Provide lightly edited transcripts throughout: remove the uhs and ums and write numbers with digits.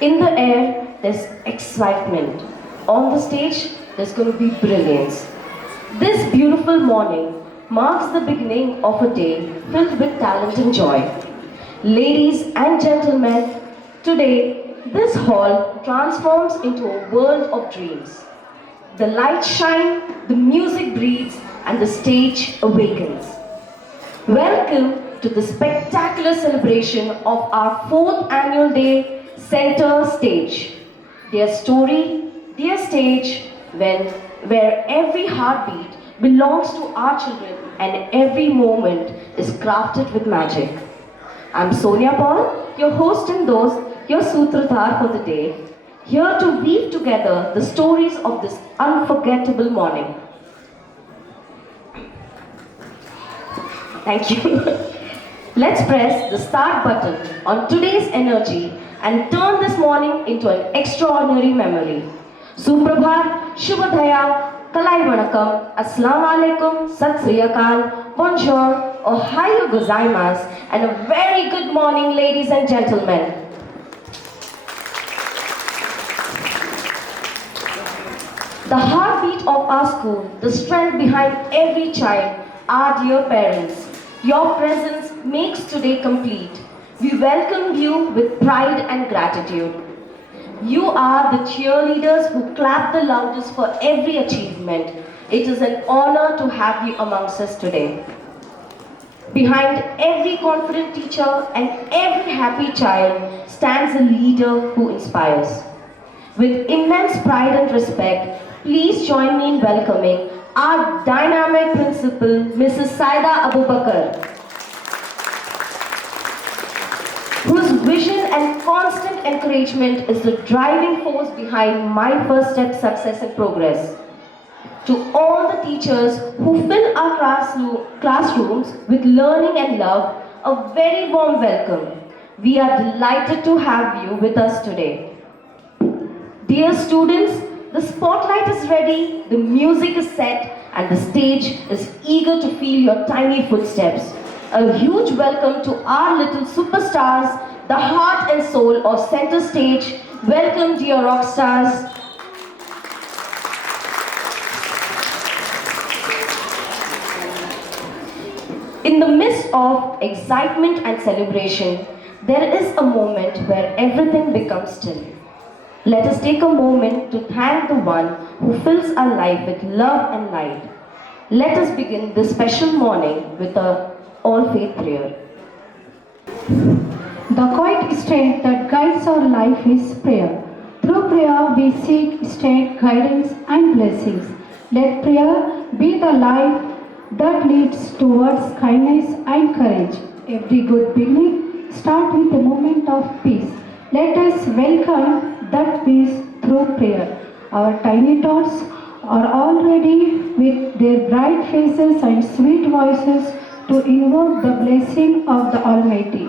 In the air, there's excitement. On the stage, there's going to be brilliance. This beautiful morning marks the beginning of a day filled with talent and joy. Ladies and gentlemen, today this hall transforms into a world of dreams. The lights shine, the music breathes, and the stage awakens. Welcome to the spectacular celebration of our fourth annual day Center Stage. Their story, their stage, where every heartbeat belongs to our children and every moment is crafted with magic. I'm Sonia Paul, your host and host, your Sutrathar for the day, here to weave together the stories of this unforgettable morning. Thank you. Let's press the start button on today's energy and turn this morning into an extraordinary memory. Suprabhat, Shubhodaya, Kalai Vanakkam, Assalamu alaikum, Sat Sri Akal, Bonjour, Ohayo gozaimasu, and a very good morning, ladies and gentlemen. The heartbeat of our school, the strength behind every child, our dear parents. Your presence makes today complete. We welcome you with pride and gratitude. You are the cheerleaders who clap the loudest for every achievement. It is an honor to have you amongst us today. Behind every confident teacher and every happy child stands a leader who inspires. With immense pride and respect, please join me in welcoming our dynamic principal, Mrs. Saida Abubakar, whose vision and constant encouragement is the driving force behind my first step success and progress. To all the teachers who fill our classrooms with learning and love, a very warm welcome. We are delighted to have you with us today. Dear students, the spotlight is ready, the music is set, and the stage is eager to feel your tiny footsteps. A huge welcome to our little superstars, the heart and soul of Center Stage. Welcome, dear rock stars. In the midst of excitement and celebration, there is a moment where everything becomes still. Let us take a moment to thank the one who fills our life with love and light. Let us begin this special morning with a all-faith prayer. The quiet strength that guides our life is prayer. Through prayer, we seek strength, guidance, and blessings. Let prayer be the light that leads towards kindness and courage. Every good beginning starts with a moment of peace. Let us welcome that peace through prayer. Our tiny tots are all ready with their bright faces and sweet voices to invoke the blessing of the Almighty.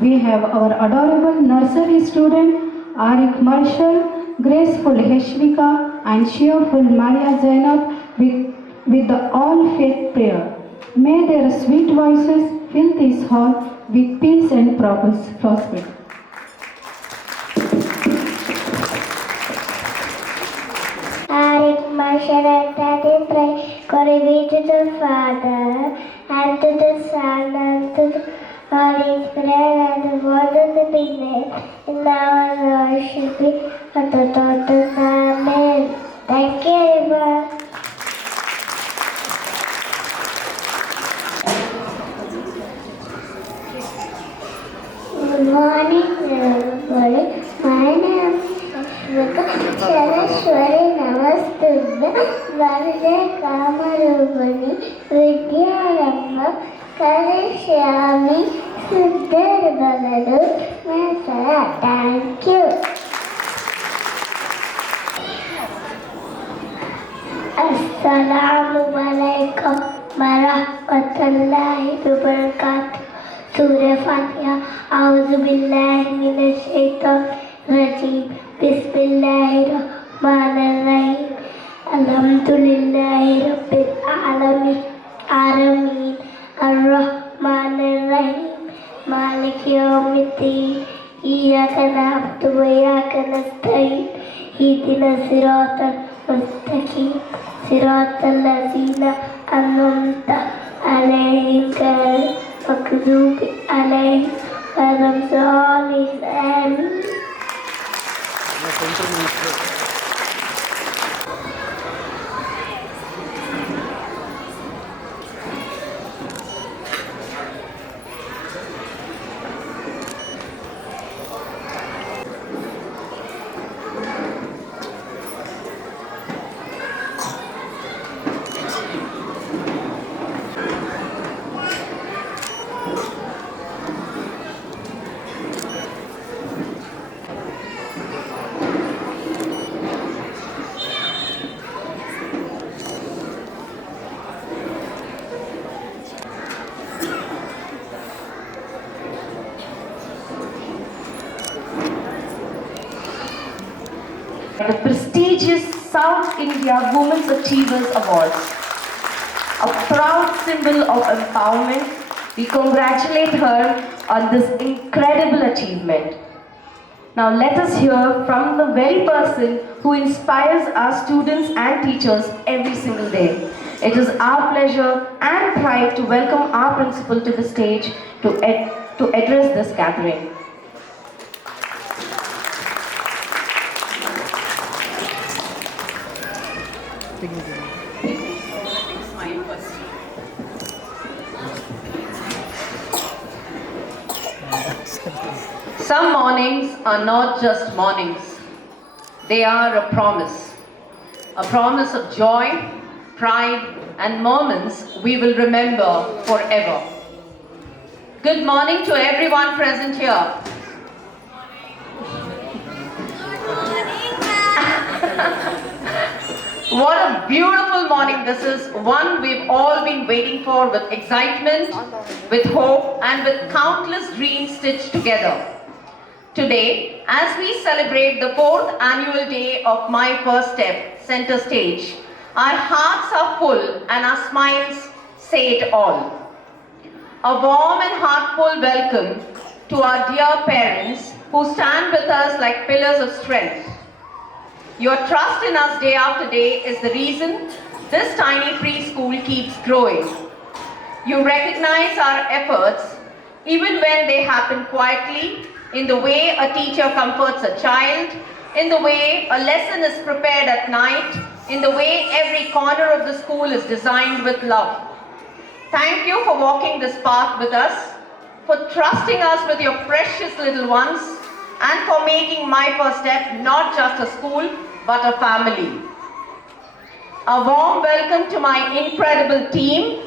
We have our adorable nursery student Arik Marshall, graceful Heshvika, and cheerful Maria Zainab with the all-faith prayer. May their sweet voices fill this hall with peace and prosperity. Arik Marshall and Daddy pray, glory be to the Father, and to the Son, and to the Holy Spirit, and the word of the beginning, and now and always should be, at the total. Amen. Thank you, everyone. Good morning, everybody. My name is Ashwika Saraswati Namastubhya Varde Kamarupani Vidyaramma Karishyami Siddhar Balalu Masara. Thank you. Assalamu alaikum warahmatullahi wabarakatuh. Surah Fatiha. A'udhu billahi minash shaitanir rajim. Bismillahirrahmanirrahim. Alhamdulillahi rabbil alamin. Ar-Rahmanir Rahim. Maliki yawmiddin. Iyyaka na'budu wa iyyaka أنعمت عليهم غير المغضوب عليهم ولا الضالين آمين. The prestigious South India Women's Achievers Awards, a proud symbol of empowerment. We congratulate her on this incredible achievement. Now let us hear from the very person who inspires our students and teachers every single day. It is our pleasure and pride to welcome our principal to the stage to address this gathering. Some mornings are not just mornings, they are a promise of joy, pride, and moments we will remember forever. Good morning to everyone present here. What a beautiful morning this is, one we've all been waiting for with excitement, with hope, and with countless dreams stitched together. Today, as we celebrate the 4th annual day of My First Step, Center Stage, our hearts are full and our smiles say it all. A warm and heartful welcome to our dear parents who stand with us like pillars of strength. Your trust in us day after day is the reason this tiny preschool keeps growing. You recognize our efforts even when they happen quietly, in the way a teacher comforts a child, in the way a lesson is prepared at night, in the way every corner of the school is designed with love. Thank you for walking this path with us, for trusting us with your precious little ones, and for making My First Step not just a school, but a family. A warm welcome to my incredible team.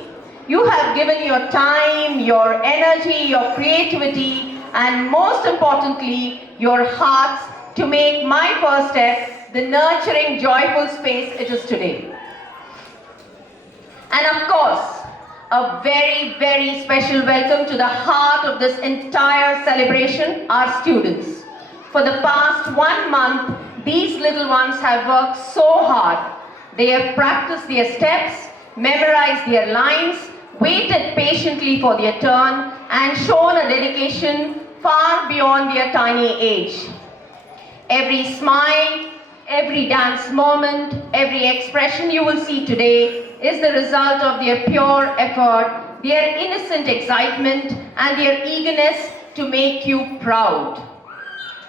You have given your time, your energy, your creativity, and most importantly, your hearts to make My First Step the nurturing, joyful space it is today. And of course, a very, very special welcome to the heart of this entire celebration, our students. For the past 1 month, these little ones have worked so hard. They have practiced their steps, memorized their lines, waited patiently for their turn, and shown a dedication far beyond their tiny age. Every smile, every dance moment, every expression you will see today is the result of their pure effort, their innocent excitement, and their eagerness to make you proud.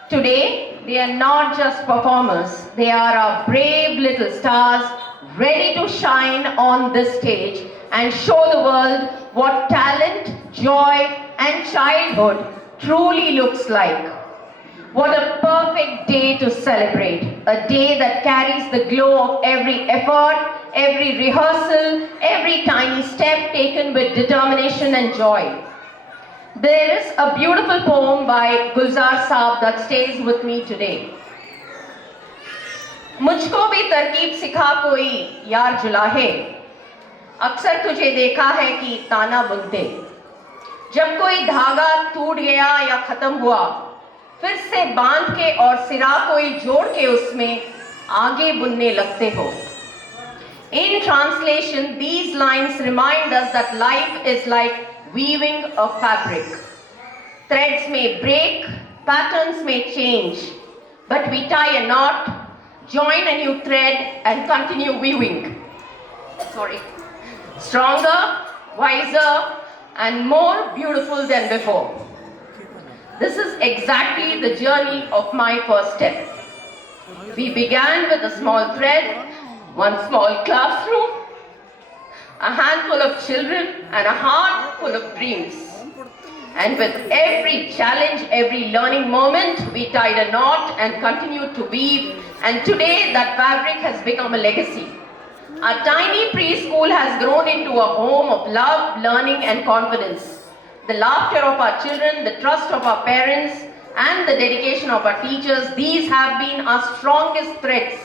Today, they are not just performers, they are our brave little stars ready to shine on this stage and show the world what talent, joy, and childhood truly looks like. What a perfect day to celebrate, a day that carries the glow of every effort, every rehearsal, every tiny step taken with determination and joy. There is a beautiful poem by Gulzar Saab that stays with me today. मुझको भी तरकीब सिखा कोई यार जुलाहे, अक्सर तुझे देखा है कि ताना बुनते, जब कोई धागा टूट गया या खत्म हुआ, फिर से बांध के और सिरा कोई जोड़ के उसमें आगे बुनने लगते हो. In translation, these lines remind us that life is like weaving a fabric. Threads may break, patterns may change, but we tie a knot, join a new thread, and continue weaving. Sorry. stronger, wiser, and more beautiful than before. This is exactly the journey of my first step. We began with a small thread, one small classroom, a handful of children, and a heart full of dreams. And with every challenge, every learning moment, we tied a knot and continued to weave. And today that fabric has become a legacy. Our tiny preschool has grown into a home of love, learning, and confidence. The laughter of our children, the trust of our parents, and the dedication of our teachers, these have been our strongest threads.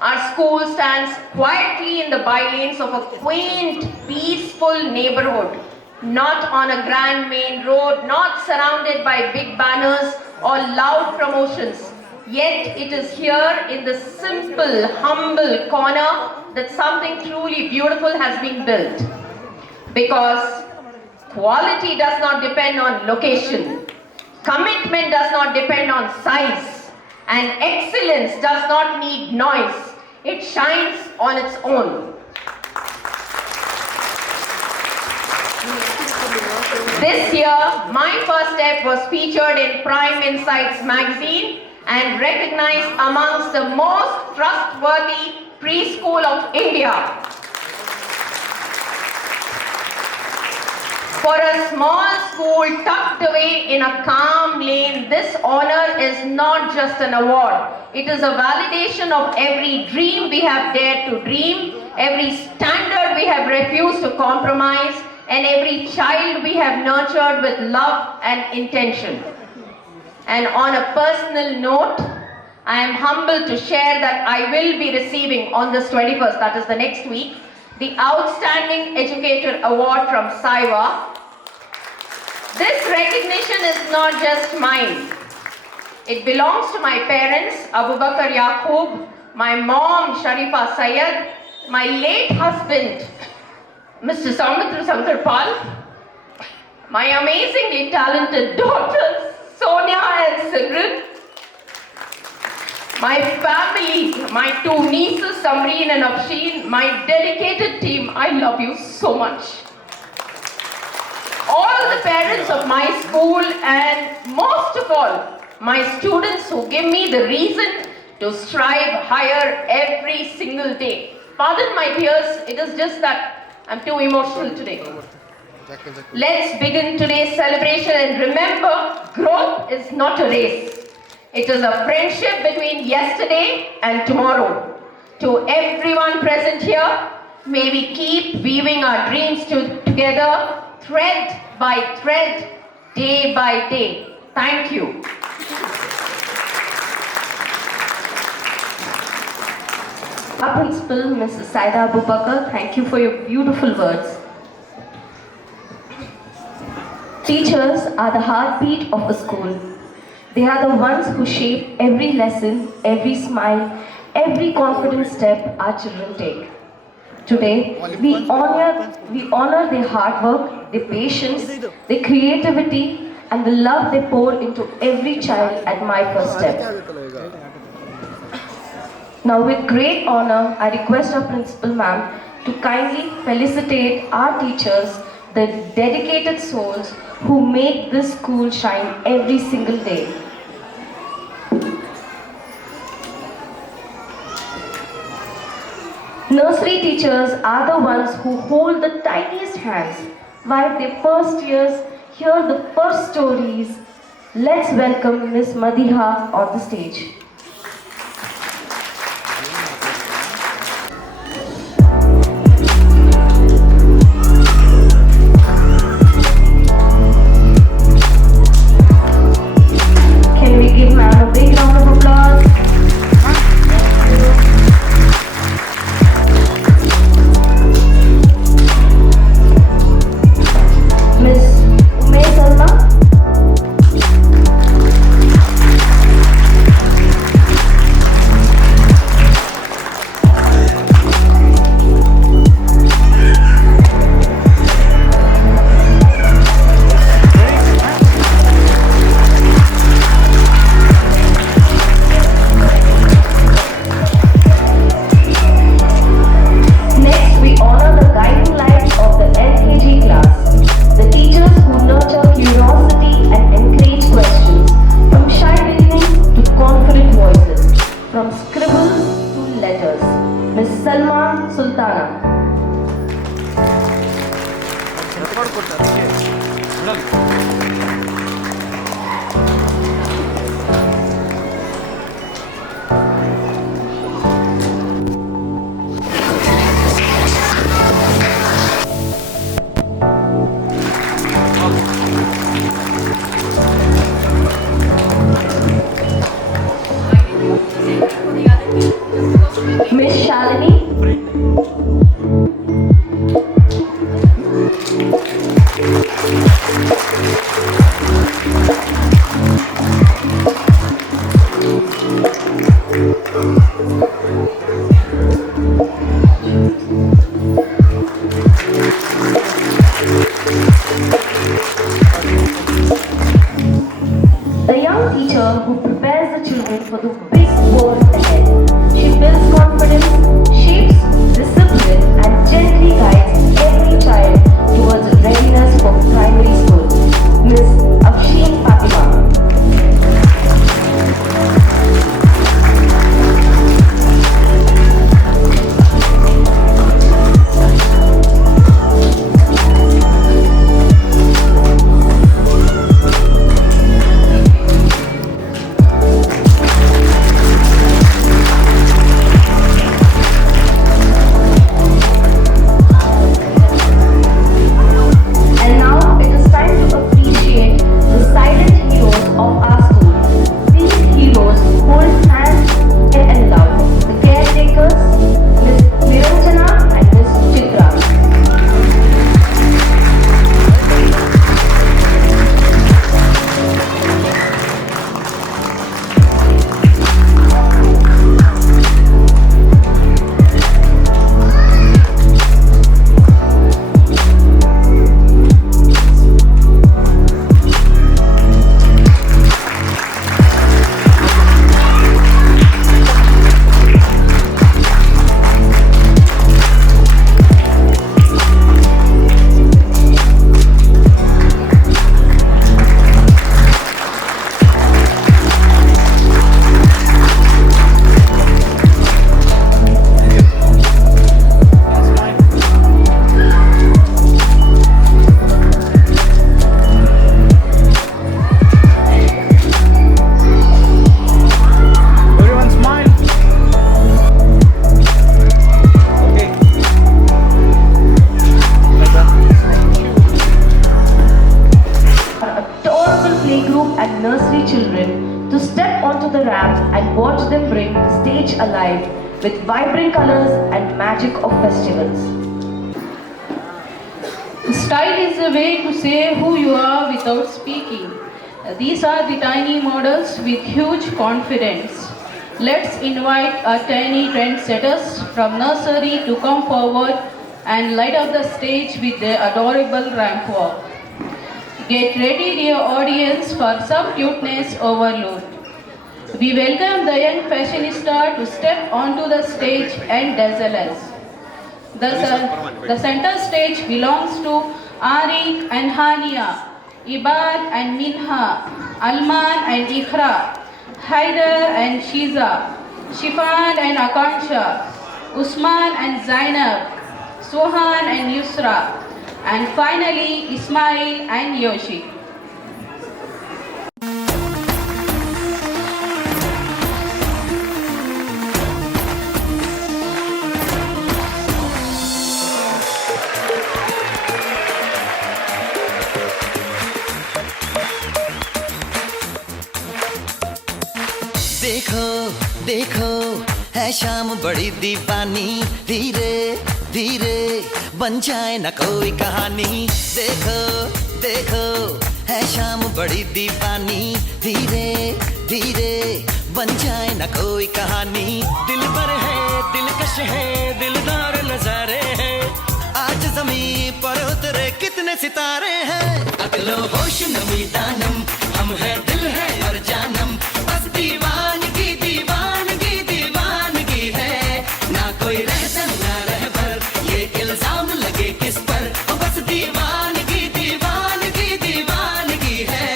Our school stands quietly in the bylanes of a quaint, peaceful neighborhood, not on a grand main road, not surrounded by big banners or loud promotions. Yet it is here in the simple, humble corner that something truly beautiful has been built. Because quality does not depend on location, commitment does not depend on size, and excellence does not need noise. It shines on its own. This year, my first step was featured in Prime Insights magazine and recognized amongst the most trustworthy preschool of India. For a small school tucked away in a calm lane, this honor is not just an award. It is a validation of every dream we have dared to dream, every standard we have refused to compromise, and every child we have nurtured with love and intention. And on a personal note, I am humbled to share that I will be receiving on this 21st, that is the next week, the Outstanding Educator Award from Saiva. This recognition is not just mine. It belongs to my parents, Abu Bakr Yaqub, my mom, Sharifa Sayed, my late husband, Mr. Saumitra Sankarpal, my amazingly talented daughters, Sonia and Simran, my family, my two nieces, Samreen and Afshin, my dedicated team, I love you so much. All the parents of my school and most of all, my students who give me the reason to strive higher every single day. Pardon my tears, it is just that I'm too emotional today. Let's begin today's celebration and remember, growth is not a race. It is a friendship between yesterday and tomorrow. To everyone present here, may we keep weaving our dreams together, thread by thread, day by day. Thank you. Our principal, Mrs. Saida Abu Bakr, thank you for your beautiful words. Teachers are the heartbeat of a school. They are the ones who shape every lesson, every smile, every confident step our children take. Today, we honor their hard work, their patience, their creativity, and the love they pour into every child at my first step. Now, with great honor, I request our principal ma'am to kindly felicitate our teachers, the dedicated souls who make this school shine every single day. Nursery teachers are the ones who hold the tiniest hands, wipe their first tears, hear the first stories. Let's welcome Miss Madiha on the stage. Can we give ma'am a big round of applause? Miss Ume Salma. Miss Shalini. The young teacher who prepares the children for the big world ahead. She builds confidence, shapes discipline, and gently guides every child towards readiness for primary school. Miss Afshin Fatima. And now it is time to appreciate the silent heroes of our school. These heroes hold hands and love. The caretakers, Miss Niranjana and Miss Chitra. Everyone smile. Okay. Adorable playgroup and nursery children to step onto the ramp and watch them bring the stage alive with vibrant colors and magic of festivals. Style is a way to say who you are without speaking. These are the tiny models with huge confidence. Let's invite our tiny trendsetters from nursery to come forward and light up the stage with their adorable ramp walk. Get ready, dear audience, for some cuteness overload. We welcome the young fashionista to step onto the stage and dazzle us. The center stage belongs to Arik and Hania, Ibad and Minha, Alman and Ikhra, Haider and Shiza, Shifan and Akansha, Usman and Zainab, Sohan and Yusra, and finally Ismail and Yoshi. देखो देखो है शाम बड़ी दीवानी, धीरे धीरे बन जाए न कोई कहानी। देखो देखो है शाम बड़ी दीवानी, धीरे धीरे बन जाए न कोई कहानी। दिल पर है दिलकश है दिलदार नजारे हैं, आज जमीन पर उतरे कितने सितारे हैं। अगलो होश नमी दानम, हम है दिल है और जानम, बस दीवानगी दीवानगी दीवानगी है। ना कोई रहसन ना रहबर, ये इल्जाम लगे किस पर, बस दीवानगी दीवानगी दीवानगी है।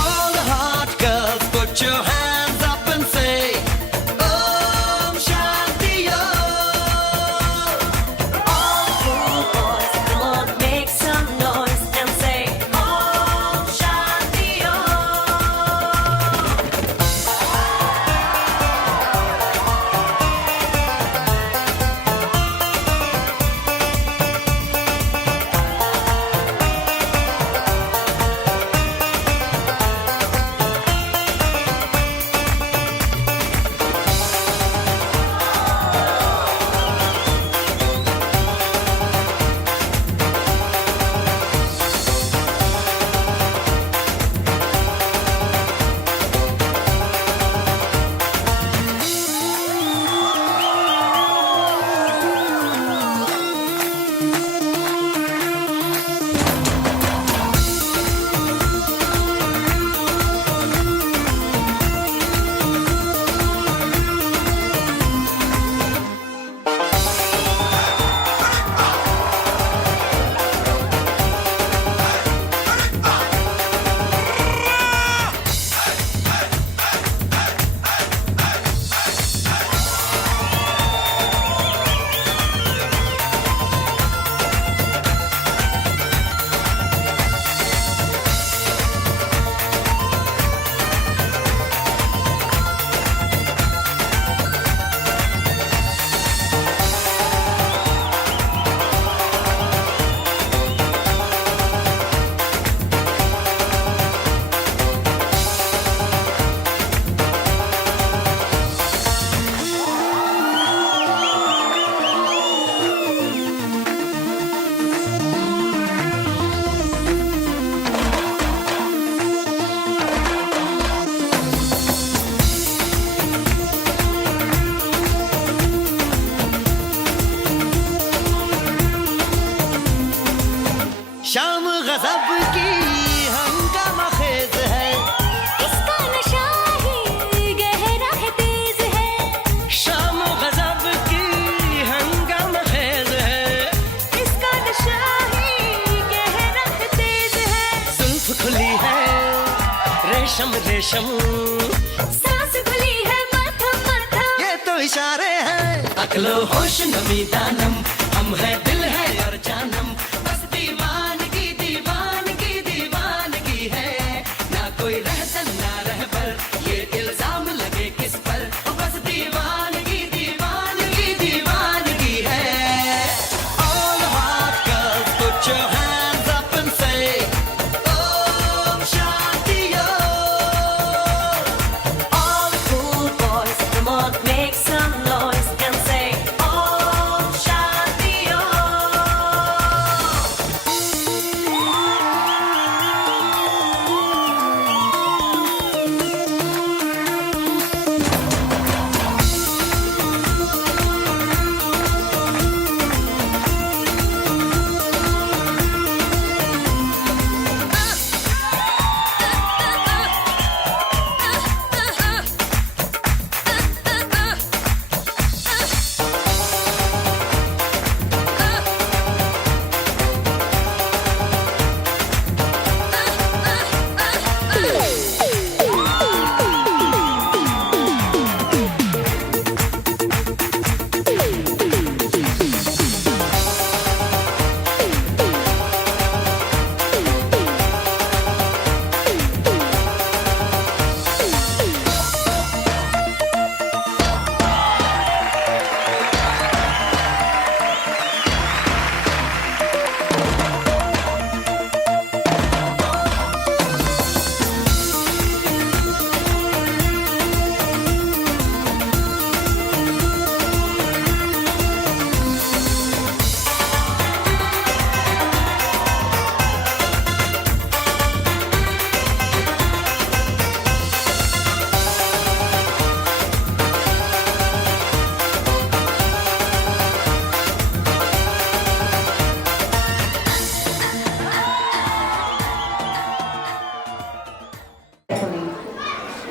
All the hot girls put your hands up and say Om Shanti Om. All cool boys come on make some गजब की हंगामा खेज है, इसका नशा ही गहरा है तेज है, शाम गजब की हंगामा खेज है, इसका नशा ही गहरा है तेज है, जुल्फ खुली है रेशम रेशम, सांस खुली है मध्यम मध्यम, ये तो इशारे हैं। अकलो होश नमी दानम, हम है दिल है और जानम, बस दीवानगी दीवानगी दीवानगी है, ना कोई रहसन ना रहबर, ये इल्जाम लगे किस पर, बस दीवानगी दीवानगी दीवानगी है। All the hot girls put your hands up and say Om Shanti Om. all the cool boys, come on, make some noise and say Om Shanti Om.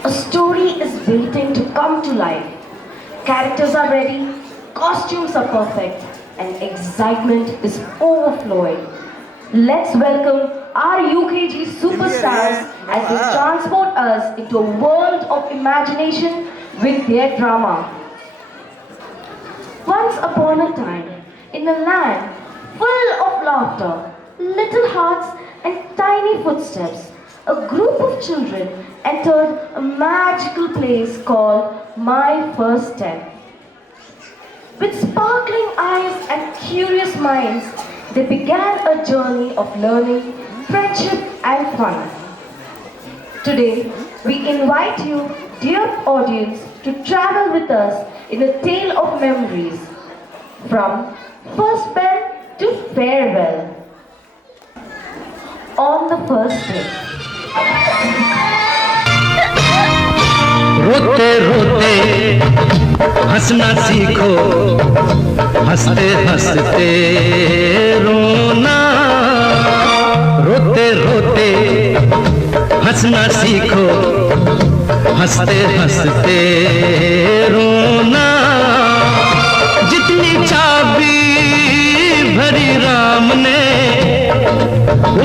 A story is waiting to come to life. Characters are ready, costumes are perfect, and excitement is overflowing. Let's welcome our UKG superstars as they transport us into a world of imagination with their drama. Once upon a time, in a land full of laughter, little hearts, and tiny footsteps, a group of children entered a magical place called My First Step. With sparkling eyes and curious minds, they began a journey of learning, friendship, and fun. Today, we invite you, dear audience, to travel with us in a tale of memories, from first bell to farewell. On the first day. रोते रोते हंसना सीखो, हंसते हंसते रोना, रोते रोते हंसना सीखो, हंसते हंसते रोना, जितनी चाबी भरी राम ने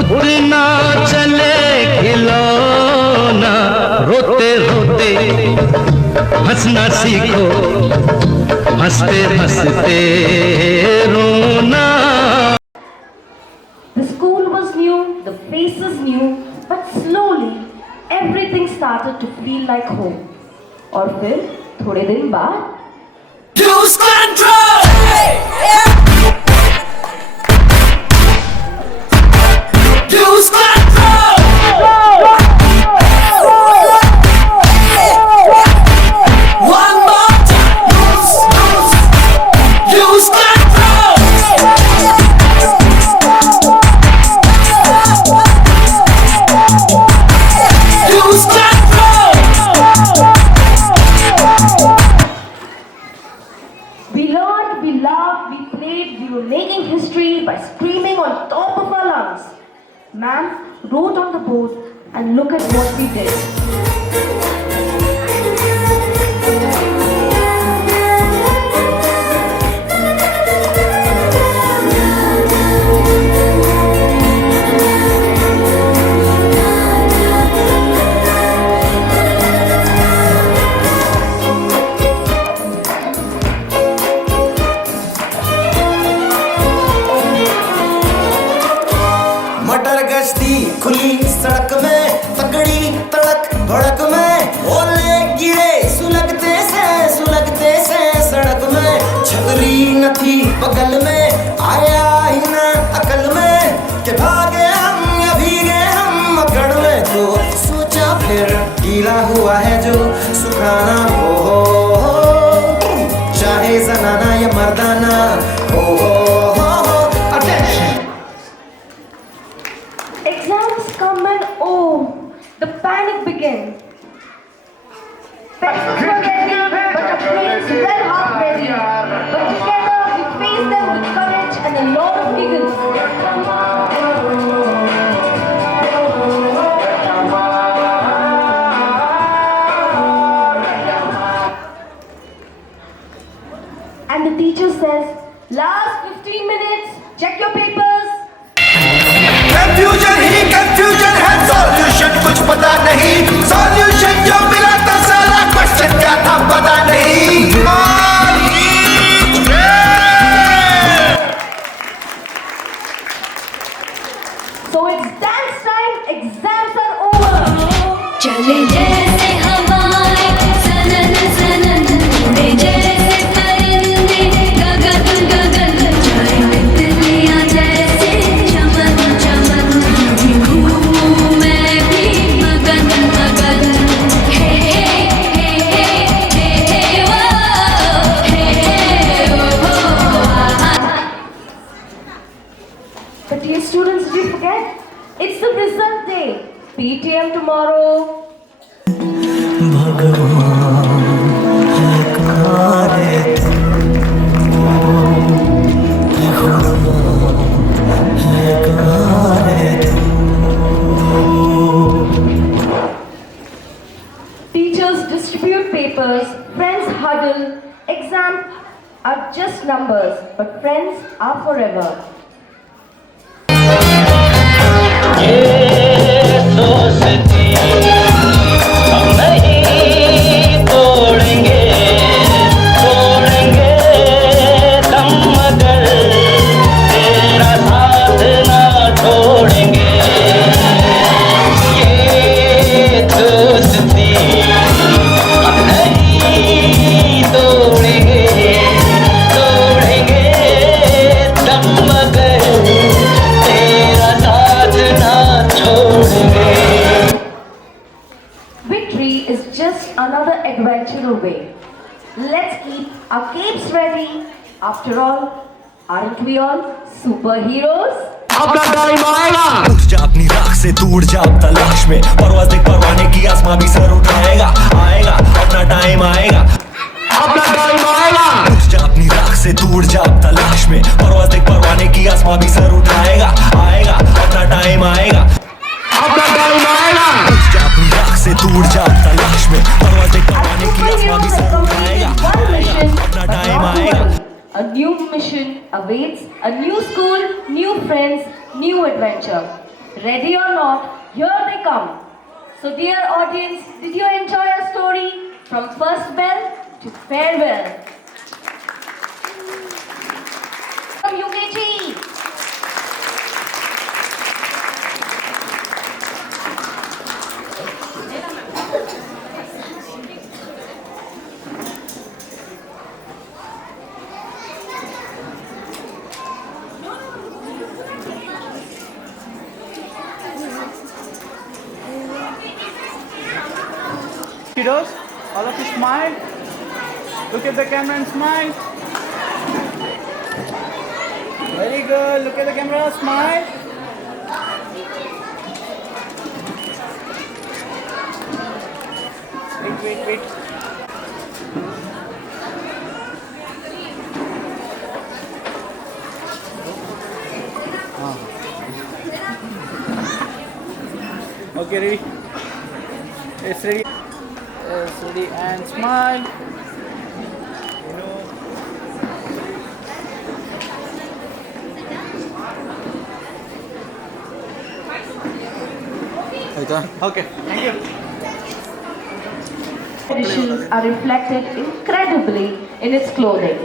उतना चले खिलौना, रोते रोते हंसना सीखो, हंसते हंसते रोना। The school was new, the faces new, but slowly everything started to feel like home. और फिर थोड़े दिन बाद Lose control! Lose control! One more time! Lose control! Lose control! we learned, we laughed, we played, we were making history by screaming on top of our lungs. Ma'am wrote on the board and look at what we did. मटर गश्ती खुली सड़क में तगड़ी तड़क भड़क में ओले गिरे सुलगते से सड़क में छतरी न थी बगल में आया ही न अकल में कि भागे हम या भीगे हम मकड़ में तो सोचा फिर गीला हुआ है जो सुखाना हो चाहे जनाना या मर्दाना हो attention Exams come and oh, the panic begins. Pencils were ready, but our brains were half ready. But together we faced them with courage and a lot of giggles. And the teacher says, last 15 minutes, check your papers. Confusion he confusion है solution कुछ पता नहीं solution जो मिला था सारा question क्या था पता नहीं So it's dance time, exams are over. चले जैसे हवाएं सनन सनन उड़े जैसे परिंदे गगन गगन जाए तितलियां जैसे चमन चमन घूमूं मैं भी मगन मगन हे हे हे हे वो But dear students, did you forget? It's the result day. PTM tomorrow. Teachers distribute papers, friends huddle, exams are just numbers, but friends are forever. दोस्ती हम नहीं तोड़ेंगे दम मगर तेरा साथ ना छोड़ेंगे ये दोस्ती हम नहीं तोड़ेंगे दम मगर तेरा साथ ना छोड़ेंगे Victory is just another adventure away. Let's keep our capes ready. After all, aren't we all superheroes? अपना टाइम आएगा उठ जा अपनी राख से दूर जा अब तलाश में परवाज़ देख परवाने की आसमां भी सर उठाएगा आएगा अपना टाइम आएगा अपना टाइम आएगा उठ जा अपनी राख से दूर जा अब तलाश में परवाज़ देख परवाने की आसमां भी सर उठाएगा आएगा अपना टाइम आएगा अपना टाइम आएगा उठ जा अपनी राख से दूर जा अब तलाश में परवाज़ देख परवाने की आसमां भी सर उठाएगा आएगा अपना टाइम आएगा A new mission awaits, a new school, new friends, new adventure. Ready or not, here they come. So dear audience, did you enjoy our story from first bell to farewell? From UKG. Kiddos, all of you smile. Look at the camera and smile. Very good. Look at the camera, smile. Wait. Okay, ready? It's ready. It's ready and smile. Okay, thank you. Traditions are reflected incredibly in its clothing.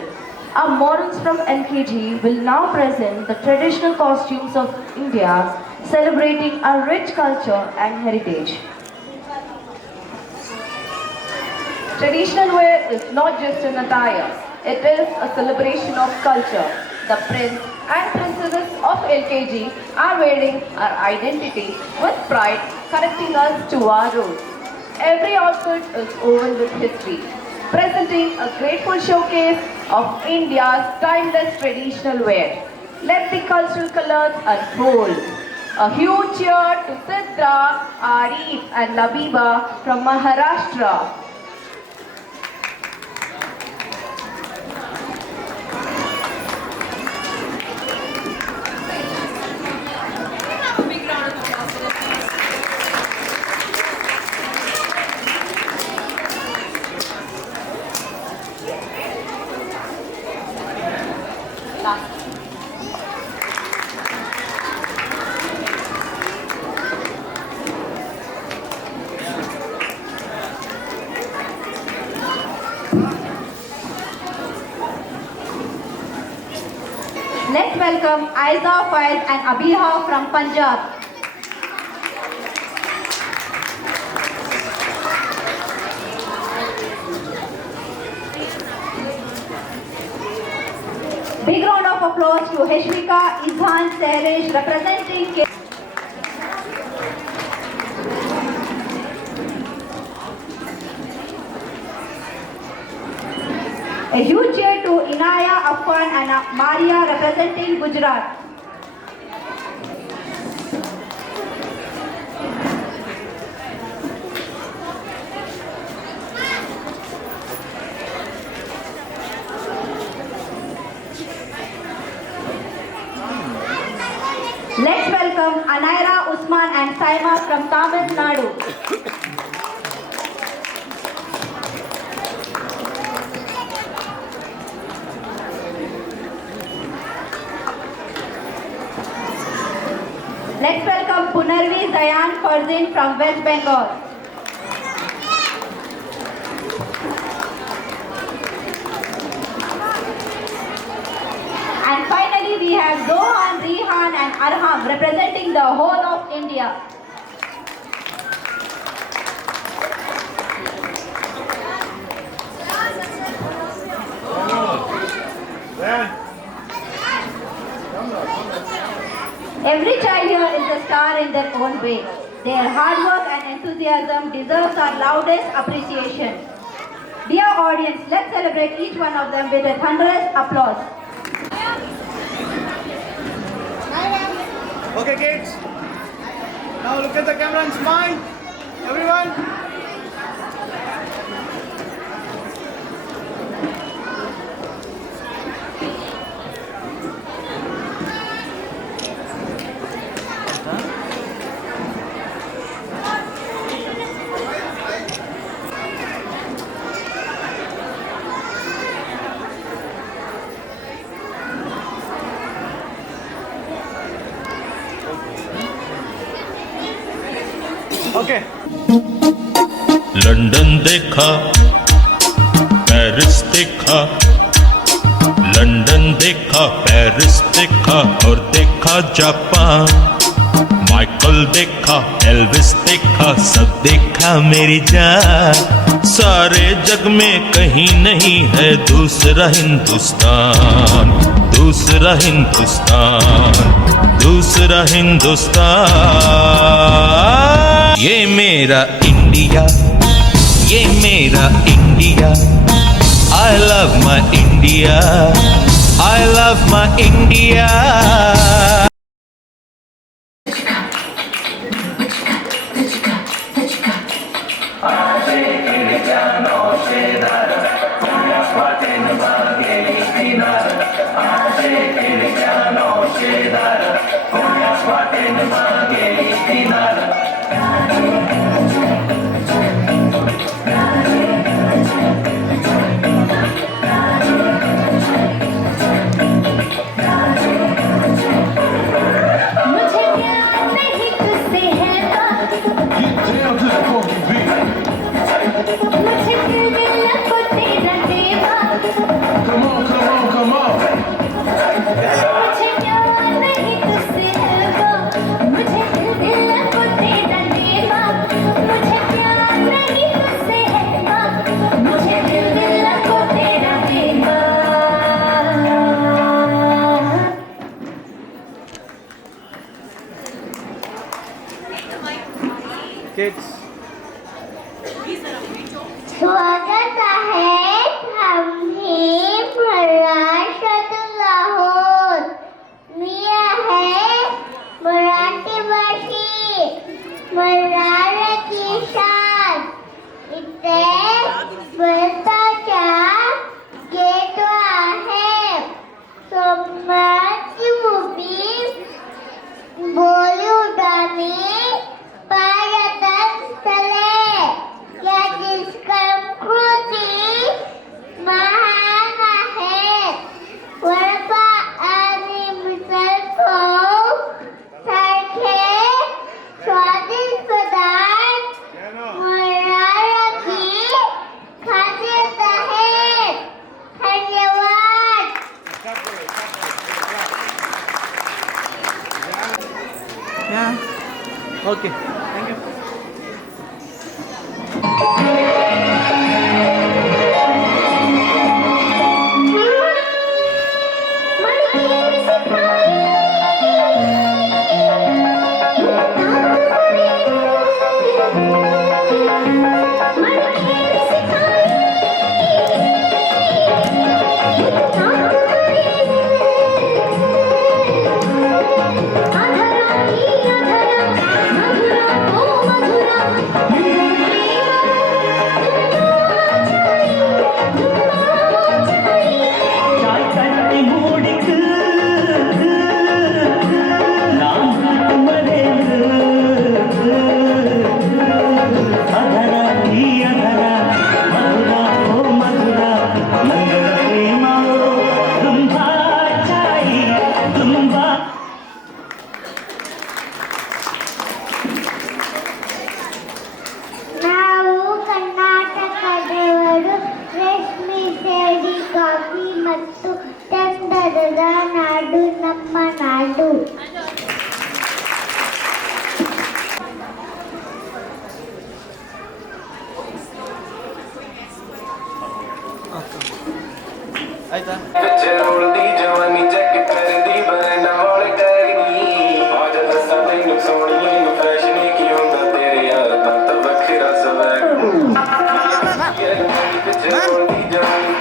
Our models from LKG will now present the traditional costumes of India, celebrating our rich culture and heritage. Traditional wear is not just an attire, it is a celebration of culture. The prince and princesses of LKG are wearing our identity with pride, connecting us to our roots. Every outfit is woven with history, presenting a grateful showcase of India's timeless traditional wear. Let the cultural colors unfold. A huge cheer to Sidra, Arif and Labiba from Maharashtra. Let's welcome Aiza Faiz and Abiha from Punjab. Big round of applause to Heshmika Izhan Serish representing A huge cheer to Inaya Affan and Maria representing Gujarat. Let's welcome Anaira Usman and Saima from Tamil Nadu. Let's welcome Punarvi Zayan Farzin from West Bengal. And finally we have Zohan, Rihan and Arham representing the whole of India. Every child here is a star in their own way. Their hard work and enthusiasm deserves our loudest appreciation. Dear audience, let's celebrate each one of them with a thunderous applause. Okay, kids. Now look at the camera and smile. Everyone. Okay. London देखा, Paris देखा, London देखा, Paris देखा और देखा Japan. Michael देखा, Elvis देखा, सब देखा मेरी जान। सारे जग में कहीं नहीं है दूसरा हिंदुस्तान, दूसरा हिंदुस्तान, दूसरा हिंदुस्तान। ये मेरा इंडिया, ये मेरा India. I love my India, I love my India। Kids. स्वागत आहे आम्ही महाराष्ट्रातून आहोत. मी आहे मराठी भाषी मराठी शान. इथे भारताच्या गेटवर आहे सोमनाथची भूमी. बॉलिवूड आणि पर्यटन स्थळे याची संस्कृती महान आहे. वडपा आणि मिसळपाव सारखे स्वादिष्ट पदार्थ मराठी खाद्यात आहेत. धन्यवाद. Yeah. Okay. Thank you. ನಾವು ಕರ್ನಾಟಕದವರು. ರೇಷ್ಮೆ ಸೇಡಿ ಕಾಫಿ ಮತ್ತು ಚಂದದ ನಾಡು ನಮ್ಮ ನಾಡು. आयता. चरोलदी जवानी जग करदी बरना वाले करनी. आज दसा तैनू सोहणीए नू फैशन की हुंदा तेरे यार दा तां वखरा सवैग. चरोलदी जवानी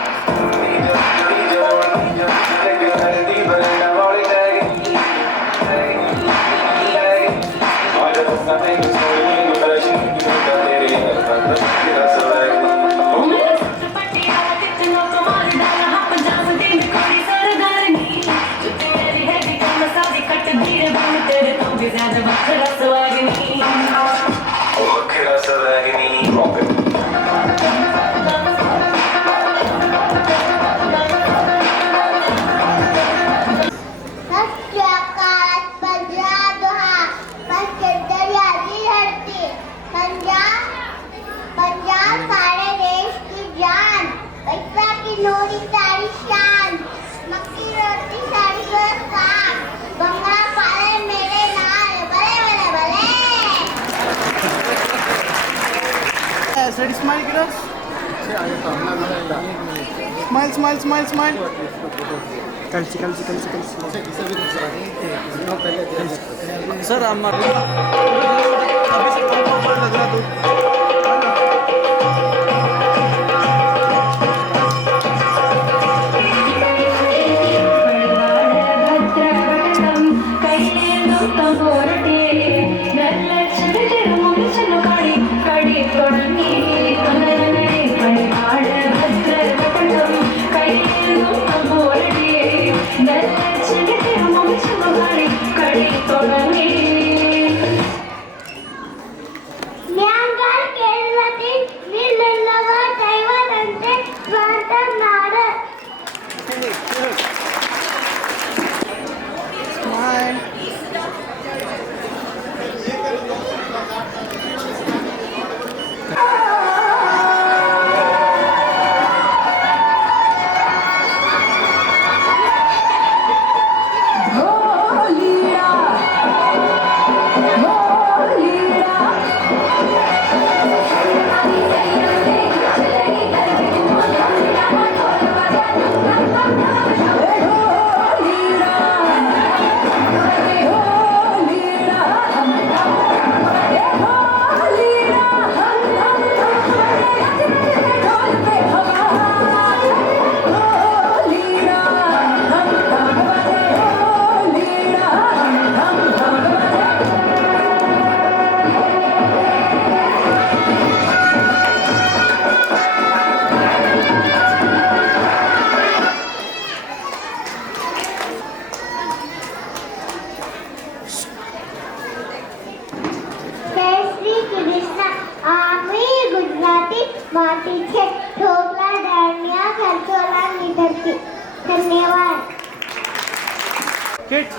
जग करदी बरना वाले करनी. आज दसा तैनू सोहणीए नू फैशन की हुंदा तेरे यार दा तां वखरा सवैग. वखरा सवैगनी. सच्चा काळात पंजाब हा दर्याची धरती. पंजाब सारे देश की जान. पैसा की लोरी सारी शान. मक्की रोटी सारी साग. बंगला पाले मेरे लाल. भले भले भले. Ready, smile, girls. Smile, smile, smile, smile. Kalsi. Sir, I'm not. पाठीचे ठोकला धान्य खर्चोला निधरती. धन्यवाद. Kids,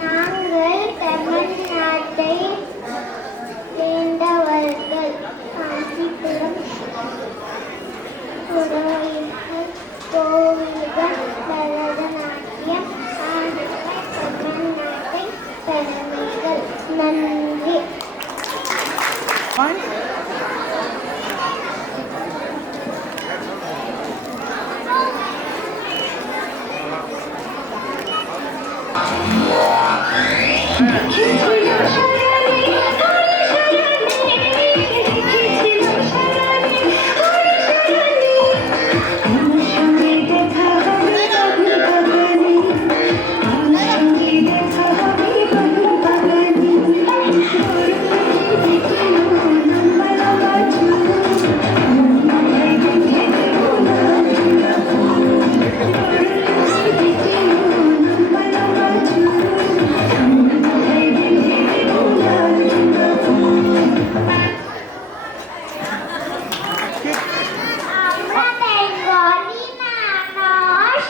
நாங்கள் தமிழ்நாட்டை சேர்ந்தவர்கள். காஞ்சிபுரம் புரோகிதர் கோவில்கள் பரதநாட்டியம் ஆகியவை தமிழ்நாட்டை பெருமைகள். நன்றி. fine. আমরা বেঙ্গলি মানুষ,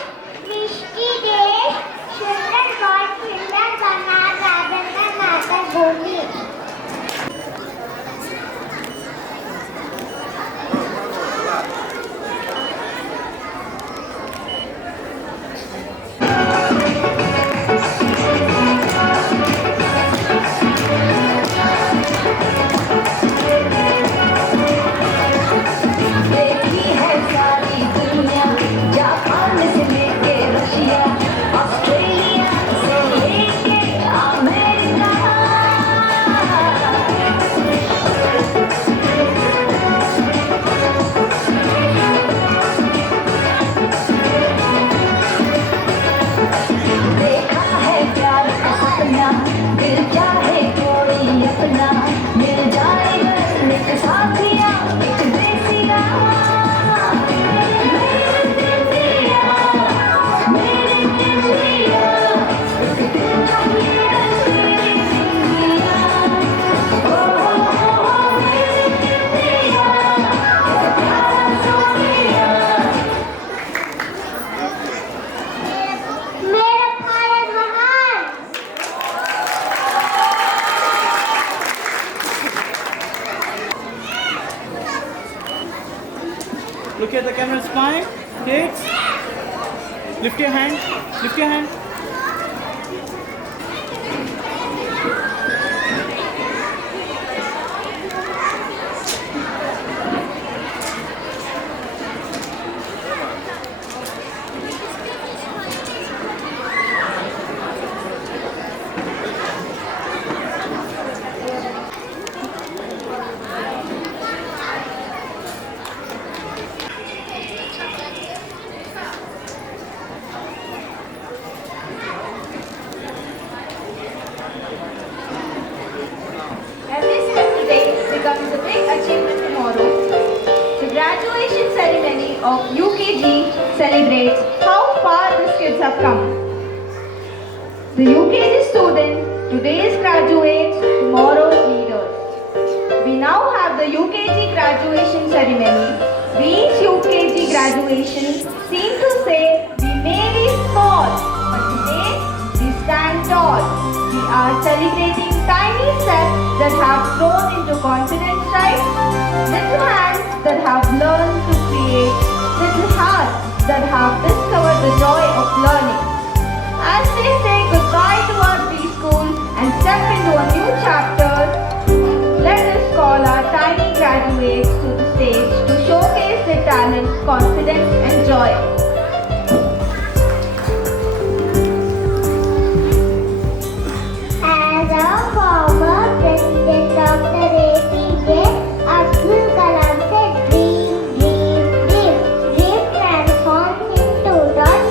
মিষ্টি দেশ, সুন্দর ঘর, সুন্দর বাংলা, রাধানা মাতা বলি. देखी है सारी दुनिया, जापान से लेके रशिया, ऑस्ट्रेलिया से लेके अमेरिका. देखा है प्यार का सपना, दिल चाहे कोई अपना, मिल जाए बस एक साथिया, एक देसिया. मेरे इंडिया, एक दिन चलेगा मेरी इंडिया. ओ मेरे इंडिया, प्यारा सोनिया. मेरा भारत महान. Look at the camera, smile. Kids, lift your hand. Lift your hand. Every step today becomes a big achievement tomorrow. The graduation ceremony of UKG celebrates how far these kids have come. The UKG student, today's graduates, tomorrow's leaders. We now have the UKG graduation ceremony. We UKG graduation seem to say we may be small, but today we stand tall. that have grown into confidence, right? Little hands that have learned to create, little hearts that have discovered the joy of learning. As they say goodbye to our preschool and step into a new chapter, let us call our tiny graduates to the stage to showcase their talent, confidence and joy. As our former President Dr. APJ Abdul Kalam said, dream, dream, dream. Dream transforms into dot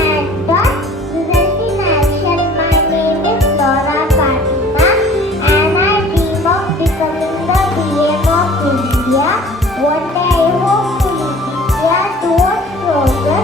and dot result in action. My name is Laura Fatima and I dream of becoming the DM of India. One day I hope to lead India towards progress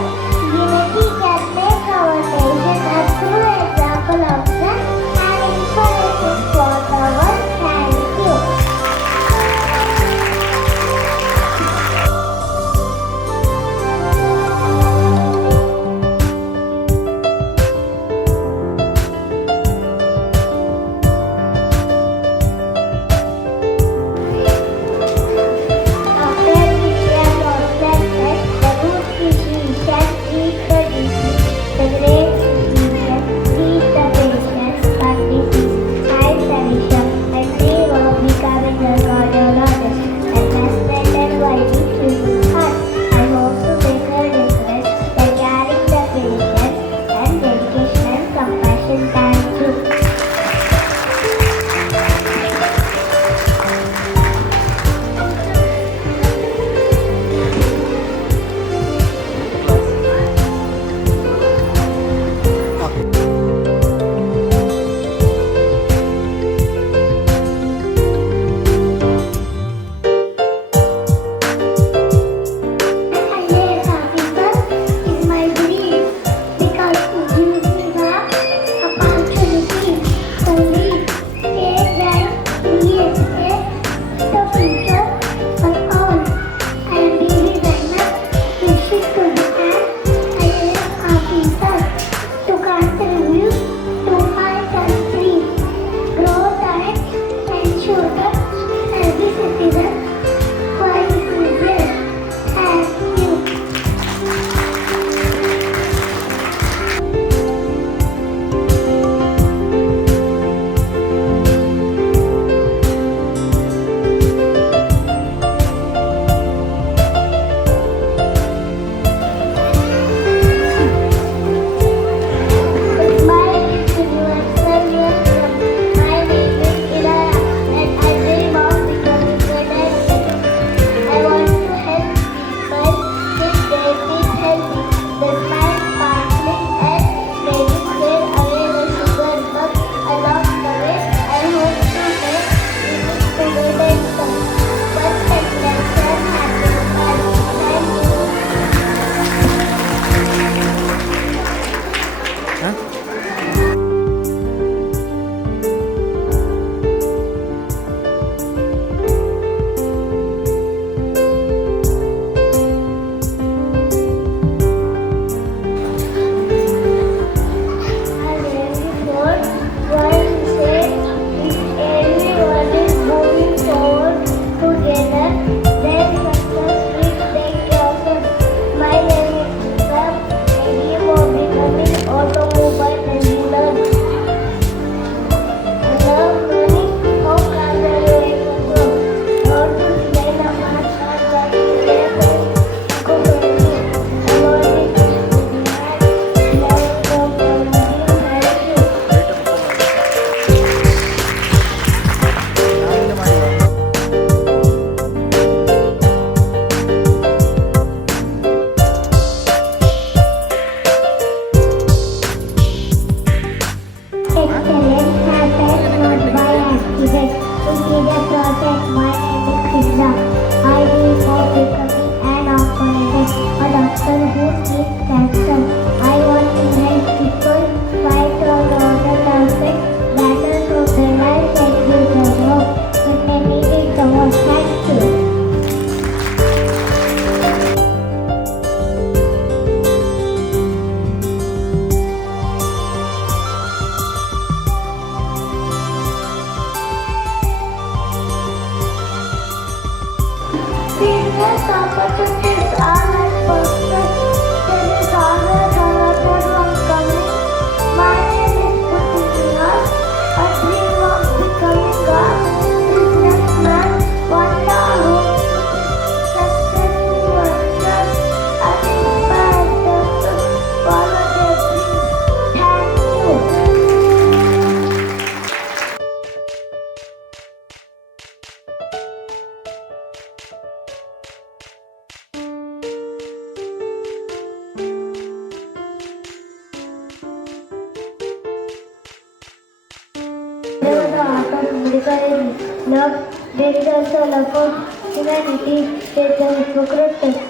somebody love. There is also love for humanity. There is a hypocrite.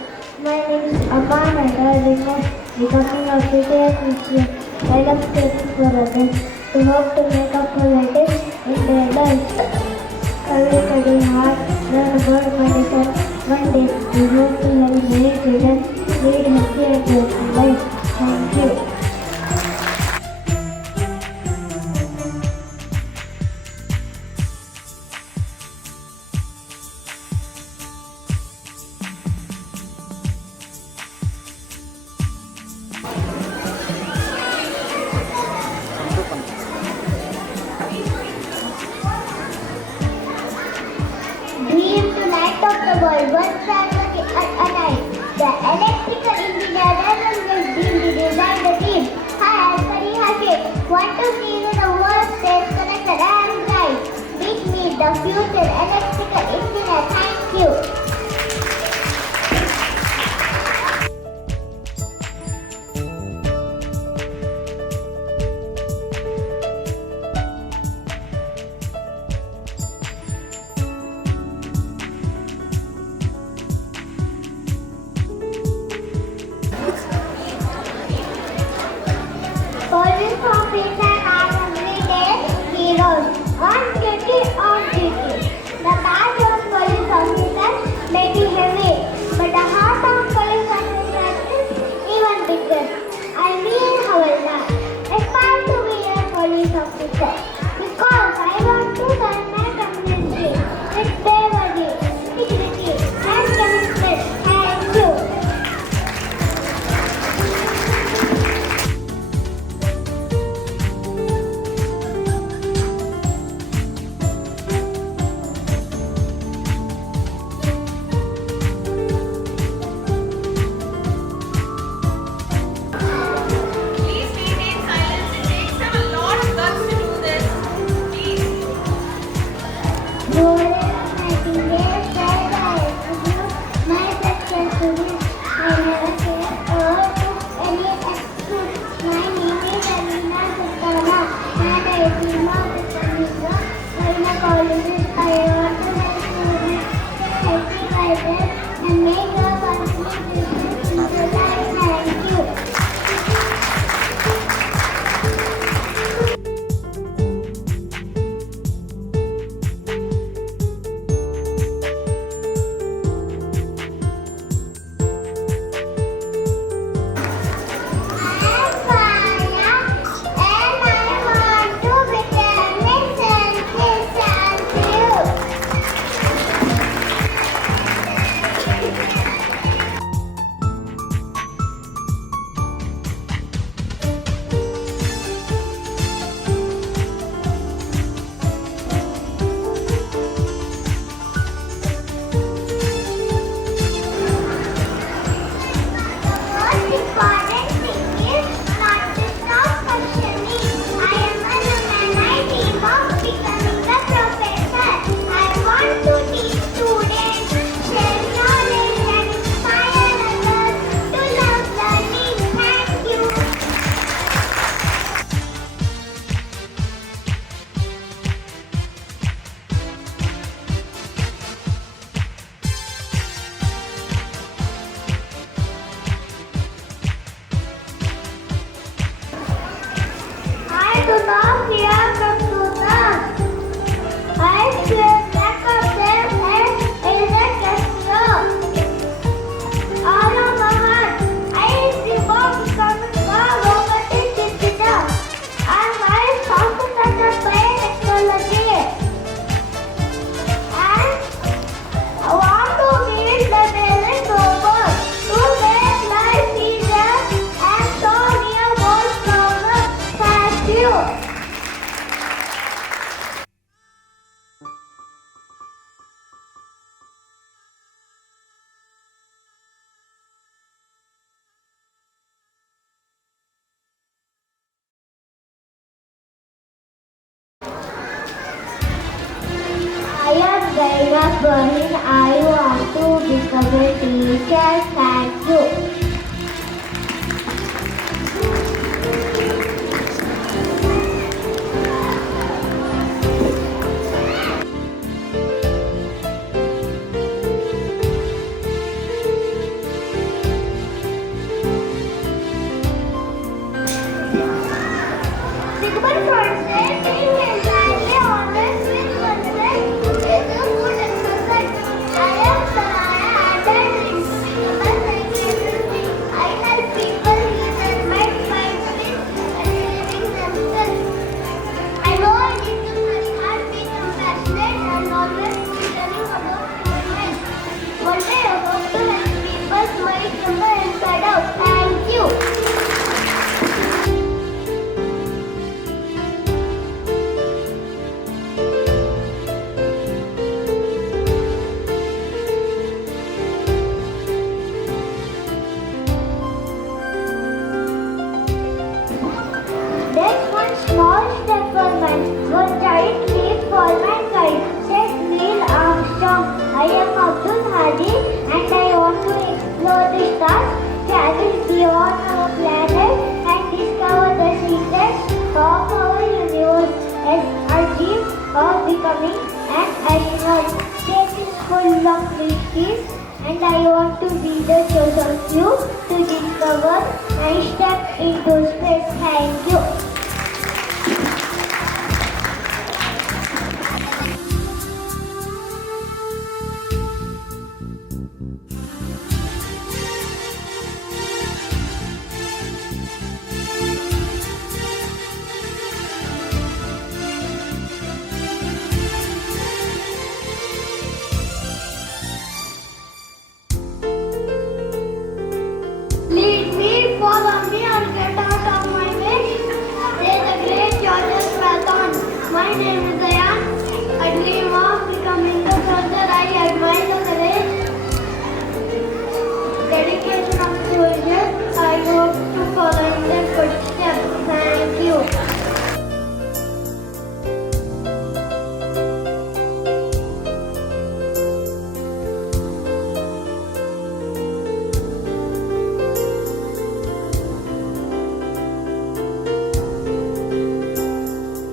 My name is Aman and I remember becoming a future Christian. I love caring for others. We hope to make up for relatives in their lives. I will study hard, learn about medicine. One day, we hope to help many children lead healthy and joyful life. Thank you. Dream to light up the world, one family at a time. The electrical engineer Rajan Dream to design the team. Hi, I'm Kari Hashim. Want to see the world stays connected and bright. Meet me, the future electrical engineer. Thank you. Police officers are everyday heroes. On duty, on duty. The badge of police officers may be heavy, but the heart of police officers is even bigger. I mean, Havaldar, aspire to be a police officer because I want to serve my community with bravery, dignity, and commitment. Thank you. Please maintain silence. It takes them a lot of guts to do this. Please. Nightingale said I attribute my success to this. I never said or took any excuse. My name is Alina Sultana and I dream of becoming a colleges. I want to help students get educated and make a complete difference in their life. Thank you. I'm Maya and I want to become a scientist. Thank you. Most important thing is not to stop questioning. I am a woman. I dream of becoming a professor. I want to teach students, share knowledge, and inspire others to love learning. Thank you. I do not fear computers. I fear lack of them and is a casino. All of my heart, I dream of becoming a robotic engineer. And I focus on the technology. And I want to build the daily robot to make life easier and solve real world problems. Thank you. I am Gaira Berlin. I want to become a teacher. Thank you. Our state is full of riches, and I want to be the choice of you to discover and step into space. Thank you. Lead me, follow me, or get out of my way. There's a great Georgian marathon. My name is Ayan. I dream of becoming the soldier. I admire the courage, dedication of soldiers. I hope to follow in their footsteps. Thank you.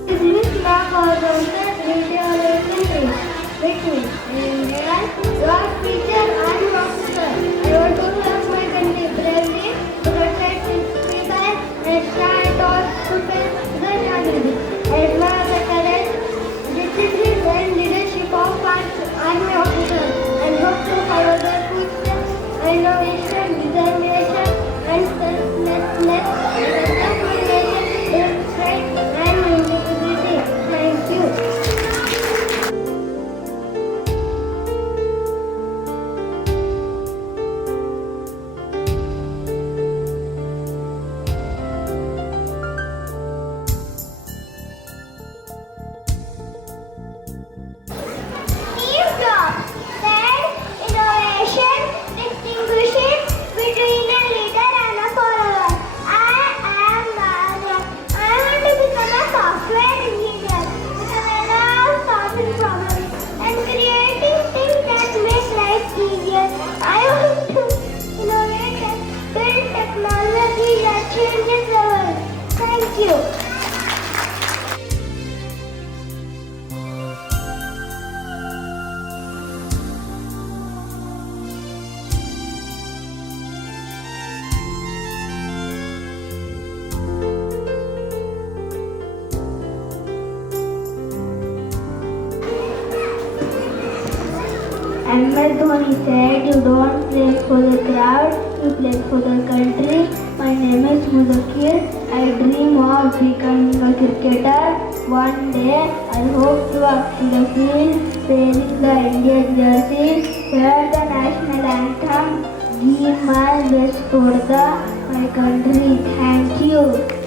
This is not for the video with me. And your teacher and officer. I want to serve my country bravely to protect its people and stand on to face the tragedy. I admire the courage, discipline and leadership of our army officers and hope to follow their footsteps. Innovation, determination and selflessness. Determination is strength and integrity. Thank you. Steve Jobs said innovation distinguishes between a leader and a follower. I am Bharat. I want to become a software engineer because I love solving problems and creating things that make life easier. I want to innovate and build technology that changes the world. Thank you. MS Dhoni said, you don't play for the crowd, you play for the country. My name is Muzakir. I dream of becoming a cricketer. One day, I hope to walk to the field, wearing the Indian jersey, hear the national anthem, give my best for my country. Thank you.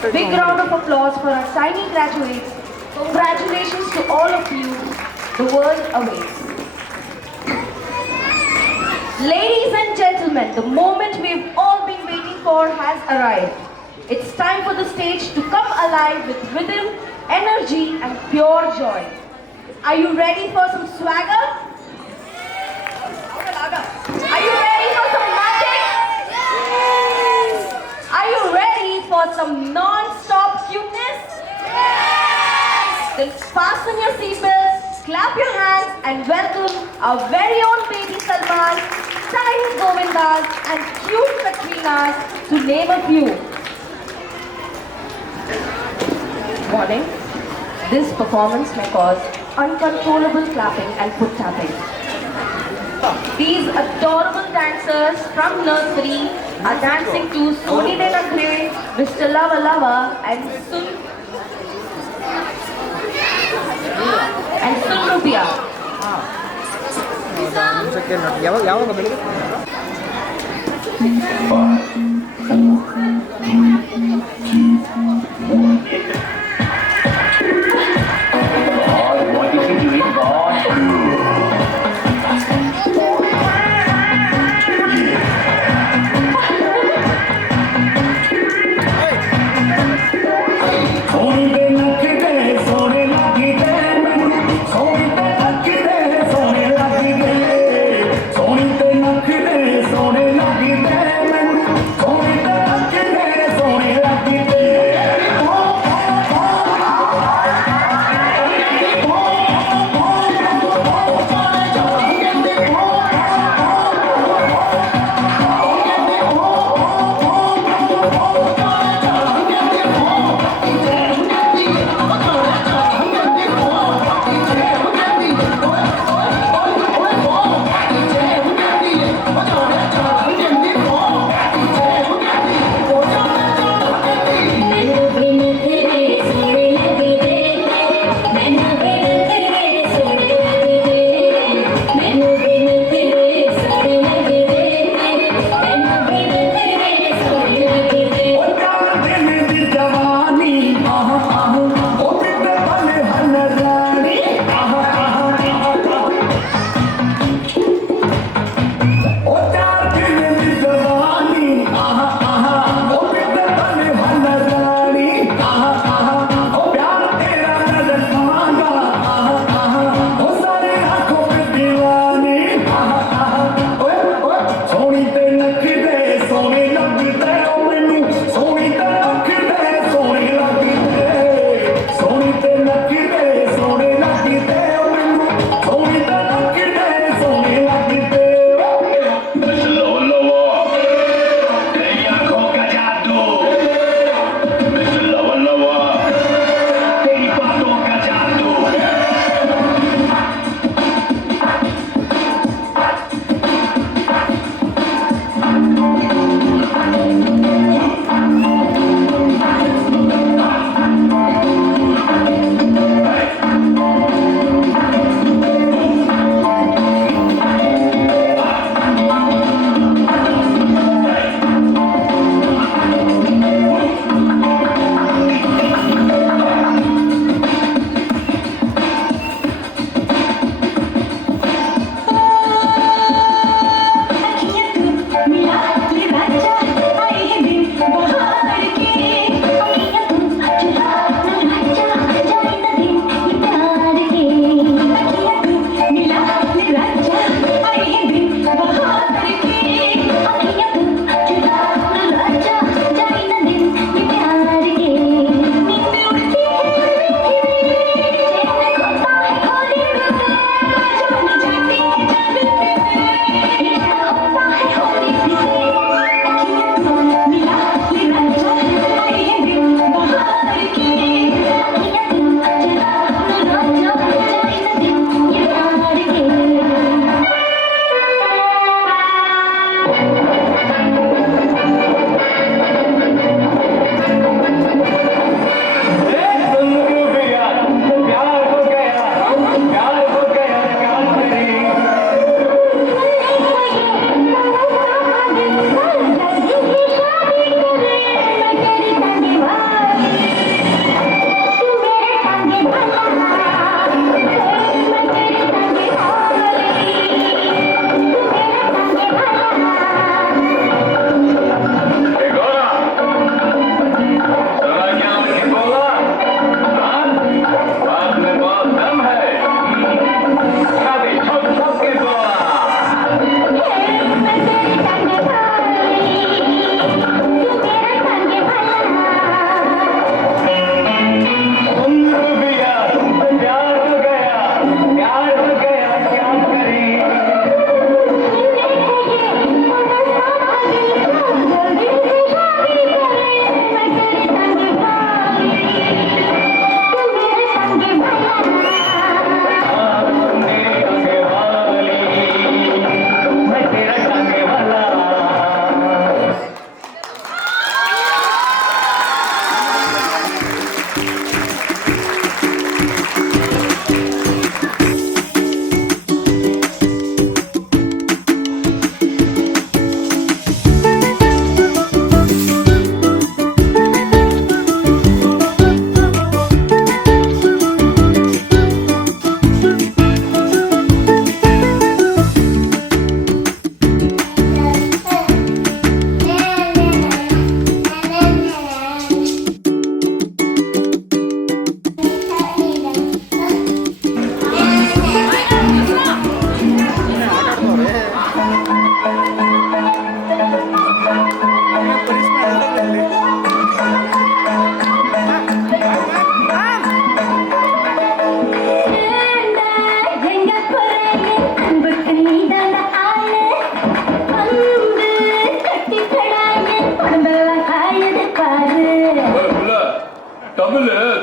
Big round of applause for our tiny graduates. Congratulations to all of you. The world awaits. Ladies and gentlemen, the moment we've all been waiting for has arrived. It's time for the stage to come alive with rhythm, energy and pure joy. Are you ready for some swagger? Are you ready for some magic? Are you ready for some non-stop cuteness? Then fasten your seatbelts, clap your hands and welcome our very own baby Salman, tiny Govindas and cute Katrinas to name a few. Warning, this performance may cause uncontrollable clapping and foot tapping. These adorable dancers from nursery are dancing to Soni De Nagre, Mr. Lava Lava and Sun Rupia. Soni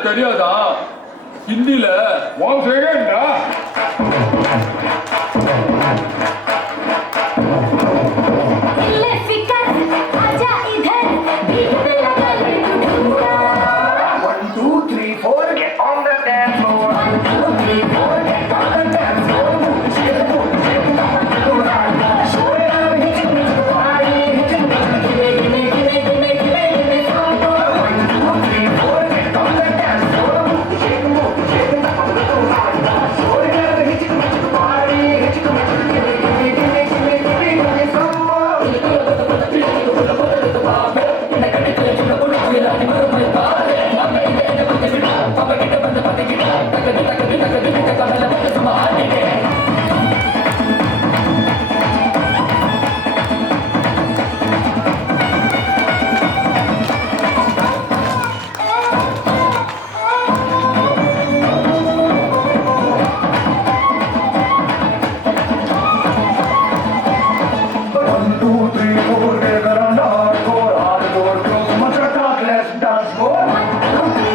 தெரியாதா ஹிந்தில one செகண்டா ले फिकर आजा इधर beat पे लगा ले तू ठुमका 1 2 3 4 get on the dance floor 1 2 3 4 get on the dance floor Let's dance, boy.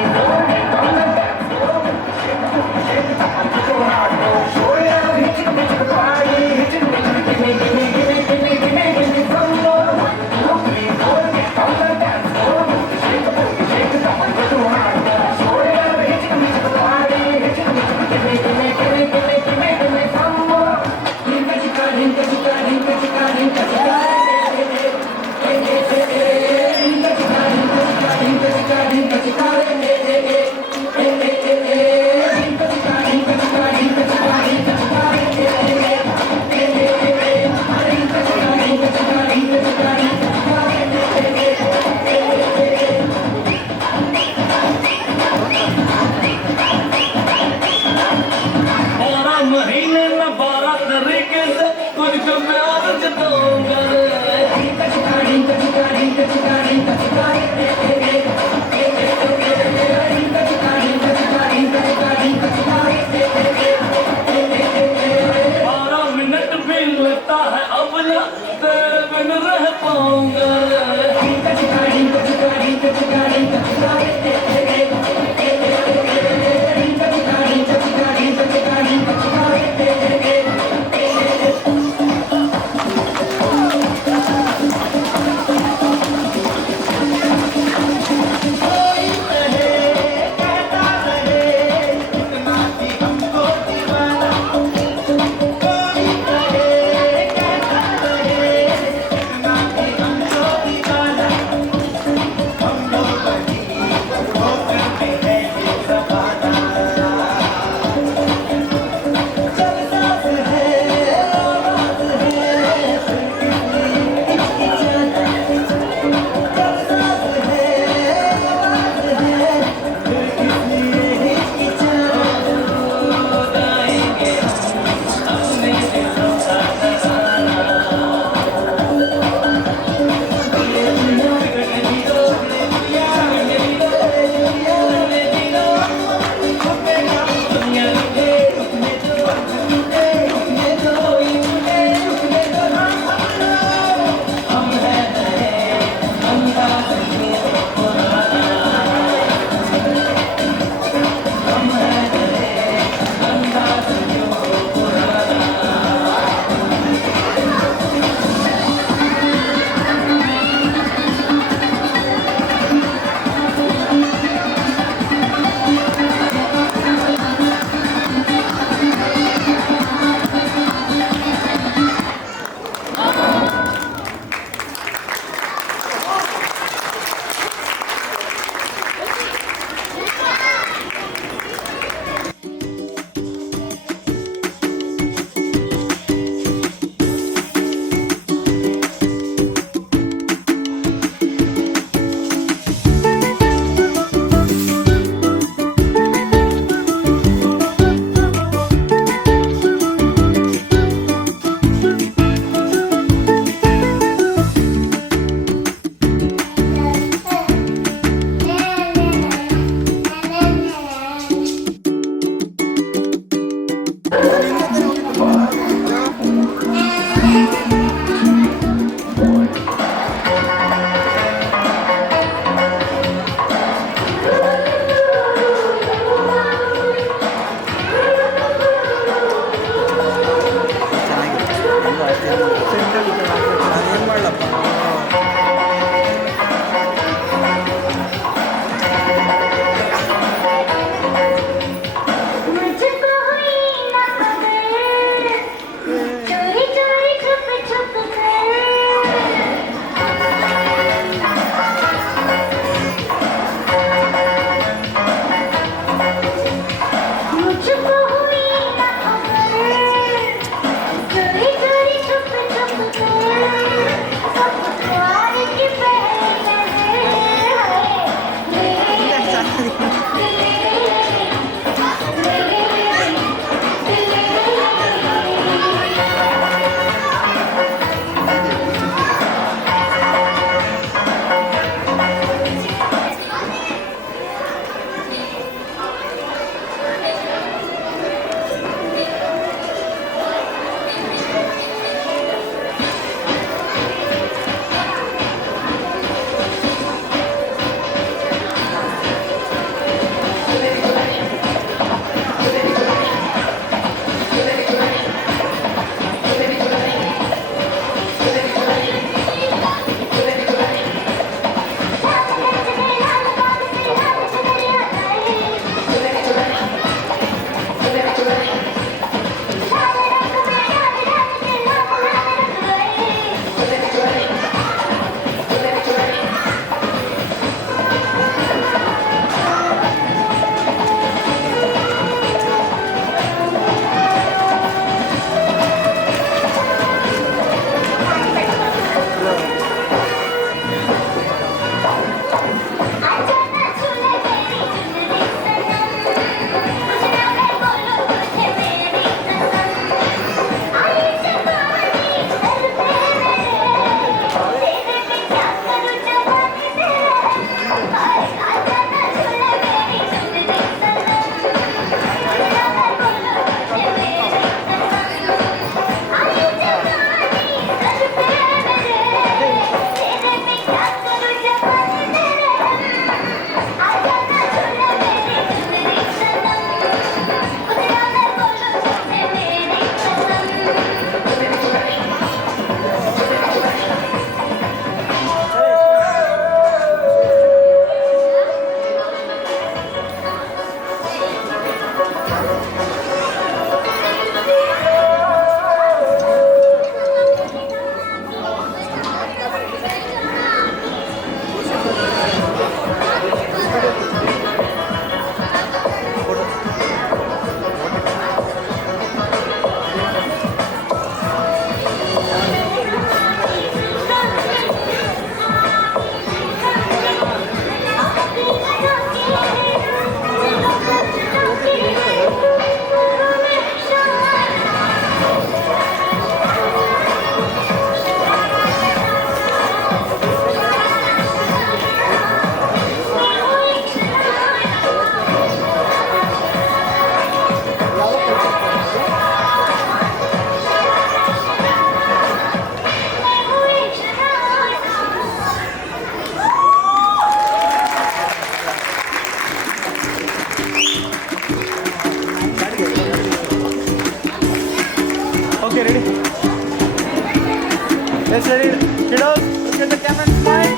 Kiddos ready? Kiddos, look at the camera and smile.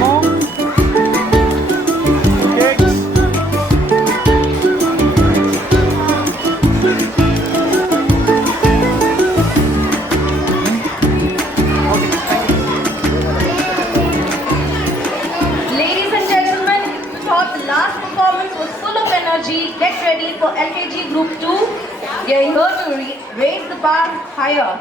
Mom. Cakes. Ladies and gentlemen, we thought the last performance was full of energy. Get ready for LKG Group 2. We are here to raise the bar higher.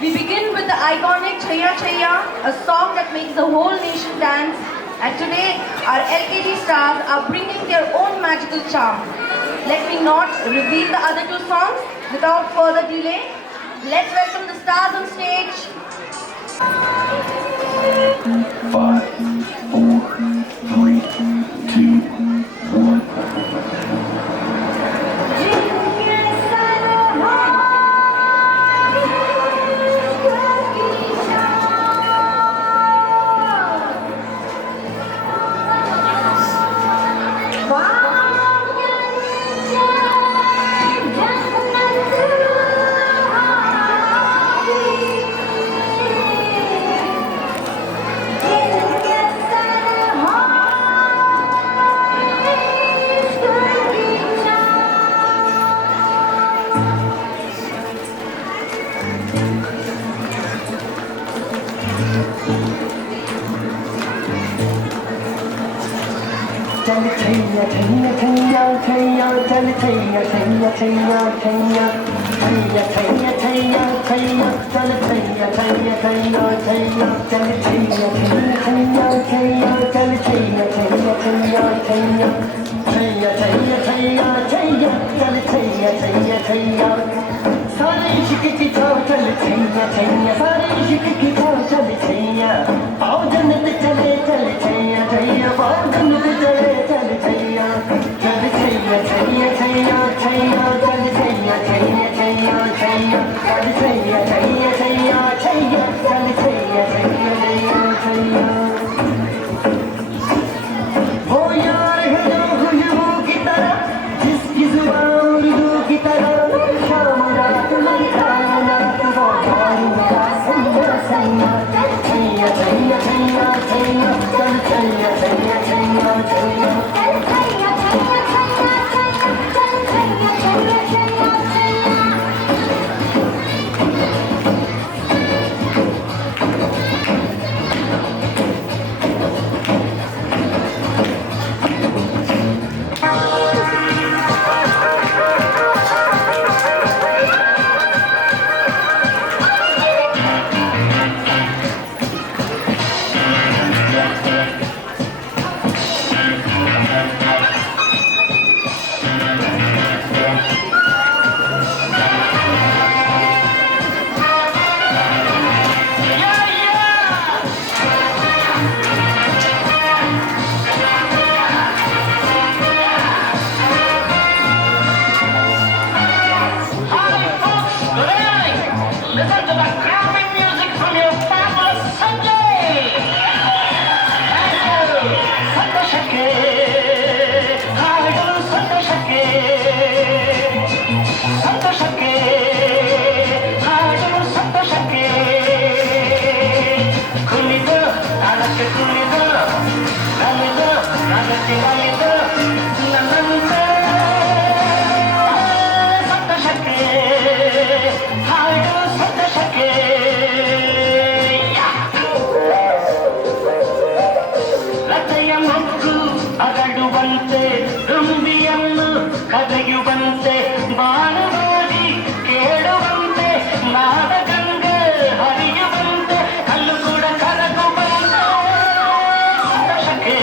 We begin with the iconic Chaya Chaya, a song that makes the whole nation dance. And today, our LKG stars are bringing their own magical charm. Let me not reveal the other two songs without further delay. Let's welcome the stars on stage. 5, 4, 3, 2, 1. चल छैया छैया छैया छैया चल छैया छैया छैया छैया छैया छैया छैया छैया चल छैया छैया छैया छैया चल छैया छैया छैया छैया चल छैया छैया छैया छैया छैया छैया छैया छैया चल छैया छैया छैया सारे इश्क की छाव चल छैया छैया सारे इश्क की छाव चल छैया आओ जन्नत चले चल छैया छैया आओ जन्नत चले चल छैया चल छैया छैया छैया छैया चल छैया छैया छैया छैया चल छैया छैया छैया छैया चल छैया छैया छैया छैया वो यार है जो खुशबू की तरह जिसकी जुबान उर्दू की तरह शाम रात मिलता रात वो दारू का सैया सैया छैया छैया छैया छैया चल छैया छैया छैया छैया चल छैया छैया छैया छैया चल Chaiyya Chaiyya Chaiyya Chaiyya Listen to the calming music from your fabulous Sanjay. Thank you. Santoshake. Haridu Santoshake. Santoshake. Haridu Santoshake. Kulidu, Nalake Kulidu. Nalidu, Nalake Nalidu. Nanante. Santoshake. Haridu Santoshake. ರಥೆಯ ಮಗ್ಗು ಅಗಡುವಂತೆ ದುಂಬಿಯನ್ನು ಕದೆಯುವಂತೆ ಬಾಣವಾಗಿ ಕೇಳುವಂತೆ ನಾದಗಂಗೆ ಹರಿಯುವಂತೆ ಕಲ್ಲು ಕೂಡ ಕರಗುವಂತೆ ಸಂತೋಷಕ್ಕೆ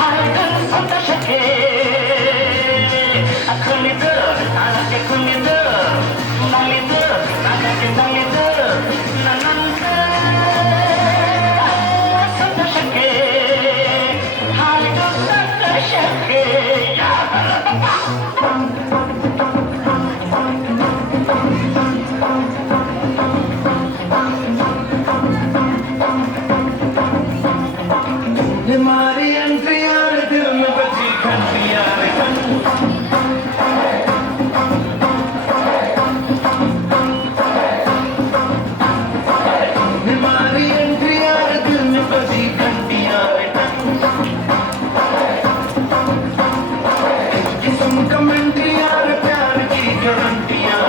ಹರಿದು ಸಂತೋಷಕ್ಕೆ ಕುಣಿದು ನಾಳಕ್ಕೆ ಕುಣಿದು ನಲಿದು ನಗಕ್ಕೆ ನಲಿದು ನನ್ನಂತೆ ಸಂತೋಷಕ್ಕೆ ಹಾಲಿದು ಸಂತೋಷಕ್ಕೆ हमारी एंट्री यार दिल में बची घंटी यार गारंटियां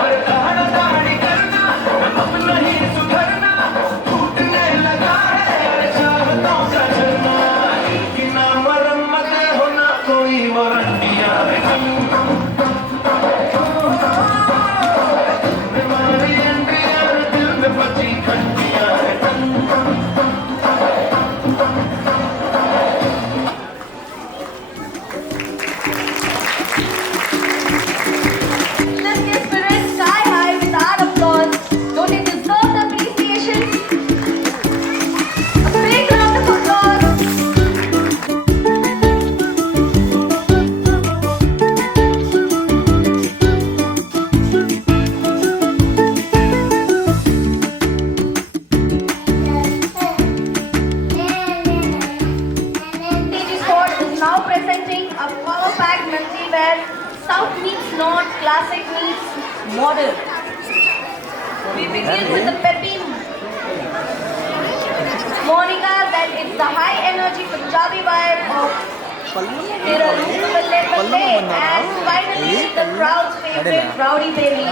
और दाढ़ा दाढ़ी करना अपना ही सुधरना टूटने लगा है और चाहतों का झरना कि ना मरम्मत हो ना कोई वारंटियां हमारी एंट्रियां दिल में बची घंटियां Lift your spirits sky high with our applause. Don't they deserve the appreciation? A big round of applause. TG Sport is now presenting a power-packed melody where South meets North, classic meets modern. We begin with the peppy Monica, then it's the high-energy Punjabi vibe of Tera Roop Balle Balle, and finally the crowd's favorite Rowdy Baby.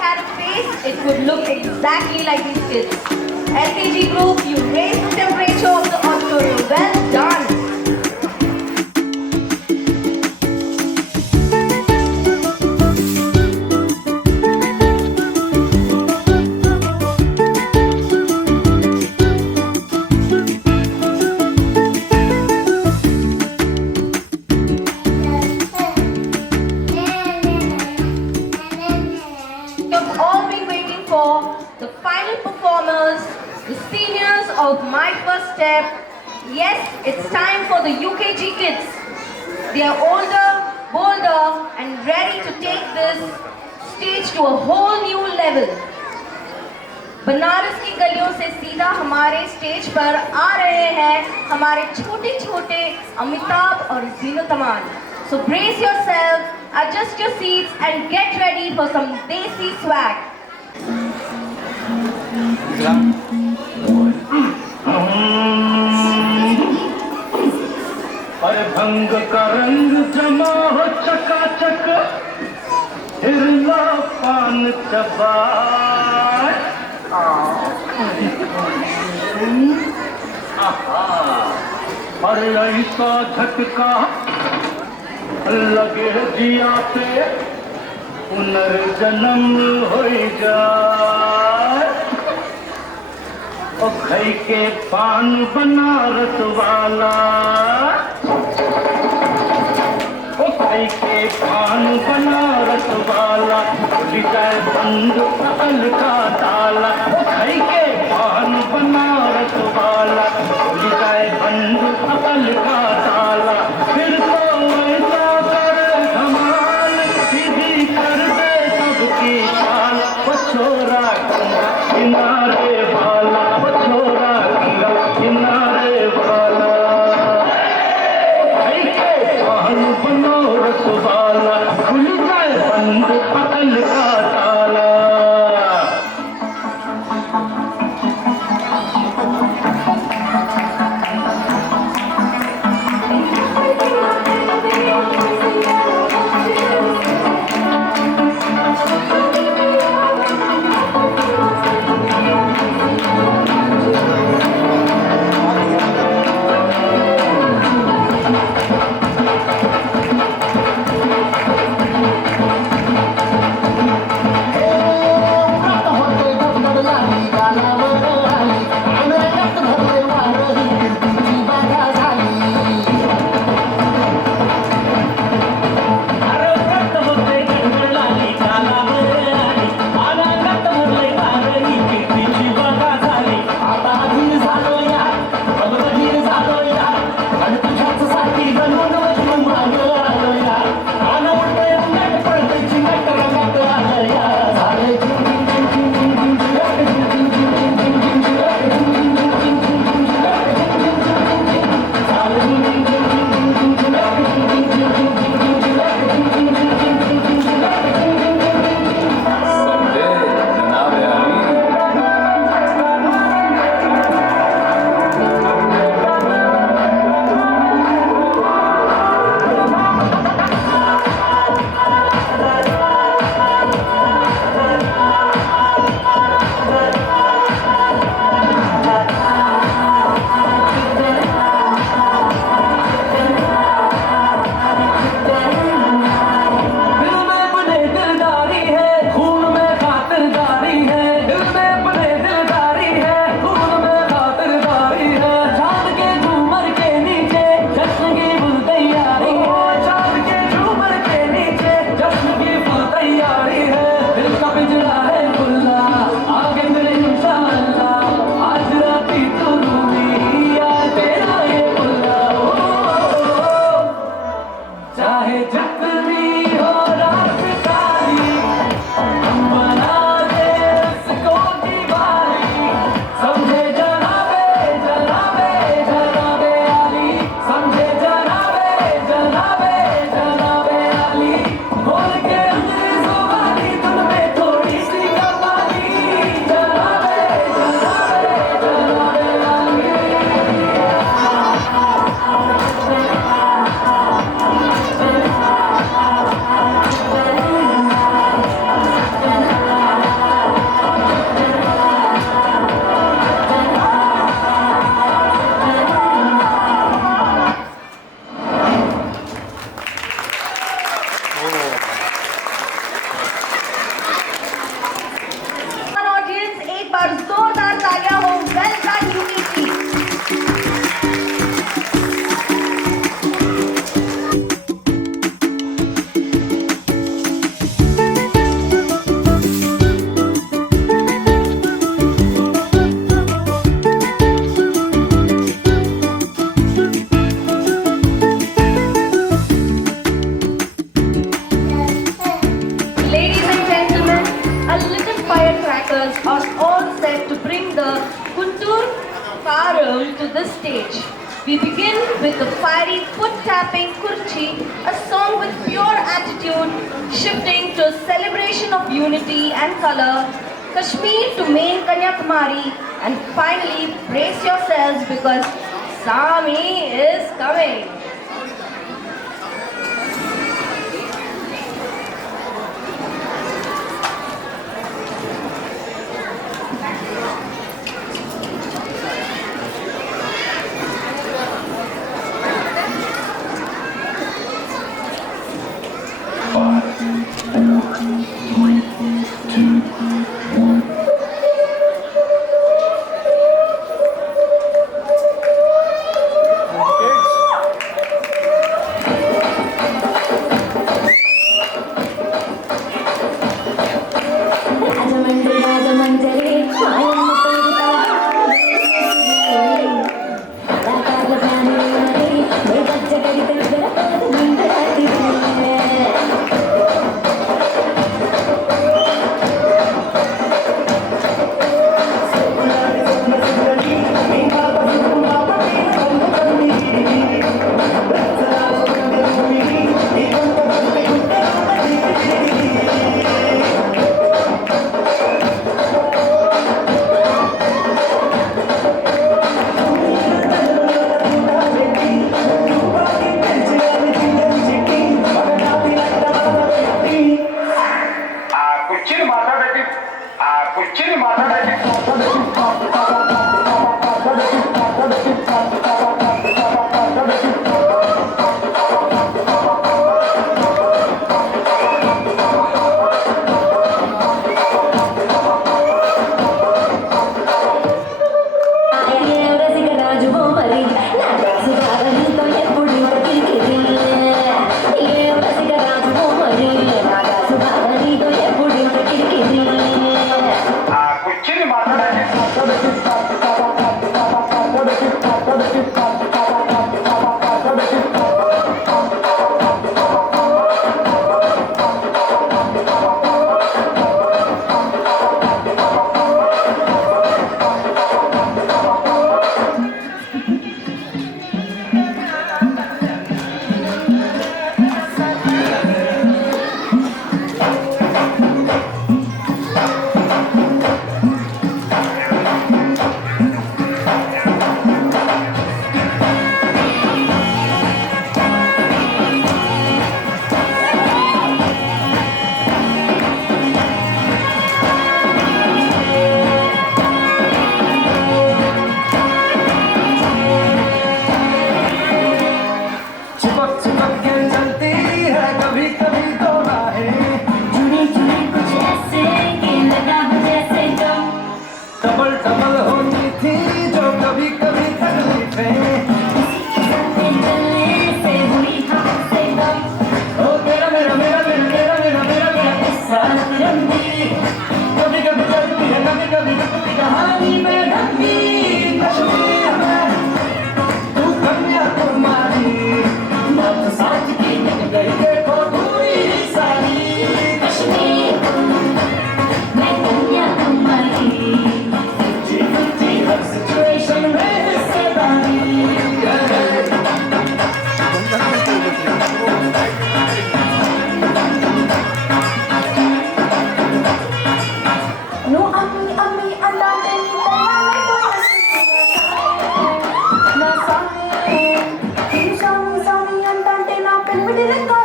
had a face, it would look exactly like these kids. LKG group, you raised the temperature of the auditorium. Well done. You've all been waiting for the final performers, the seniors of My First Step. Yes, it's time for the UKG kids. They are older, bolder, and ready to take this stage to a whole new level. Banaras की गलियों से सीधा हमारे stage पर आ रहे हैं हमारे छोटे छोटे अमिताभ और Zeenat Aman. So brace yourself, adjust your seats and get ready for some desi swag. अरे भंग का रंग जमा हो चकाचक हिरला पान चबा अरे ऐसा झटका लगे जिया पे पुनर्जन्म हो जाए ओ खई के पान बनारस वाला ओ खई के पान बनारस वाला विजय बंद अकल का ताला ओ खई के पान बनारस वाला विजय बंद अकल का ताला फिर तो ऐसा कर धमाल सीधी कर दे सबकी चाल ओ छोरा गंगा किनारे वाला ओ छोरा गंगा किनारे वाला भाई के पान बनारस वाला खुल जाए बंद अकल का ताला. crackers are all set to bring the Kuntur Karam to this stage. We begin with the fiery foot-tapping Kurchi, a song with pure attitude, shifting to a celebration of unity and color, Kashmir to main Kanyakumari, and finally brace yourselves because Sami is coming. Sorry,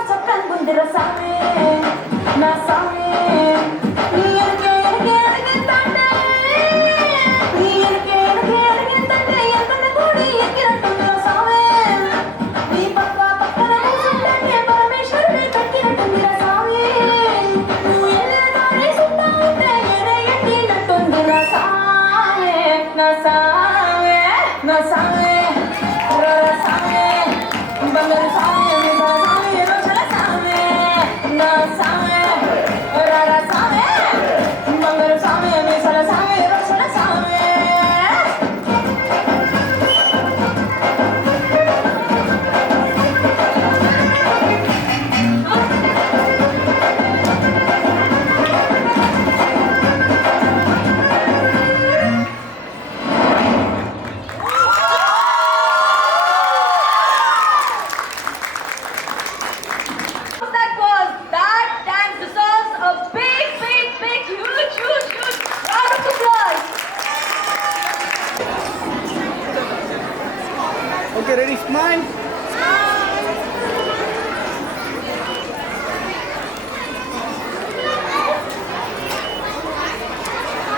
I'm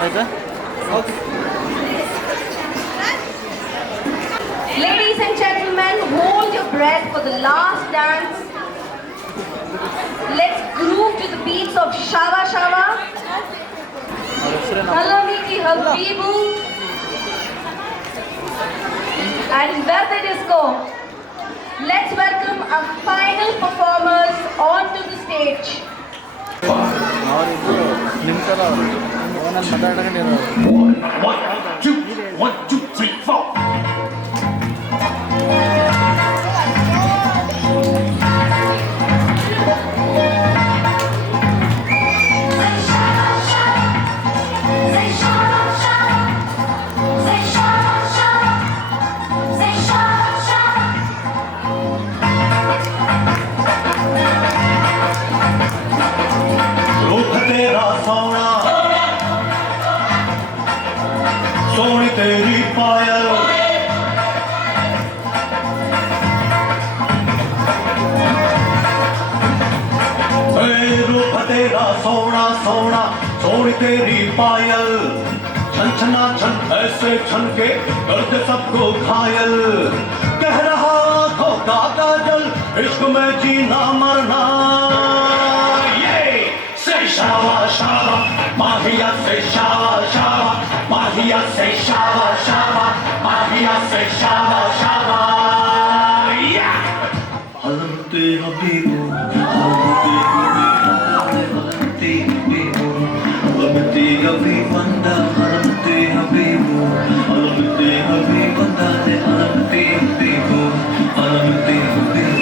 ISA Ladies and gentlemen, hold your breath for the last dance. Let's groove to the beats of Shava Shava, Halami Ki Habibu, and Verde Disco. Let's welcome our final performers onto the stage. One, two, three, four. रूप तेरा सोना सोनी तेरी पायल रूप तेरा सोना सोना सोनी तेरी पायल छन छना छन ऐसे छन के दर्द सबको घायल कह रहा आंखों का काजल इश्क में जीना मरना Say shava shava, Mahia say shava shava, Mahia say shava shava, Mahia say shava shava. Yeah. Halamte habibu, halamte habibu, halamte habibanda, halamte habibu, halamte habibanda, halamte habibu, halamte habibu.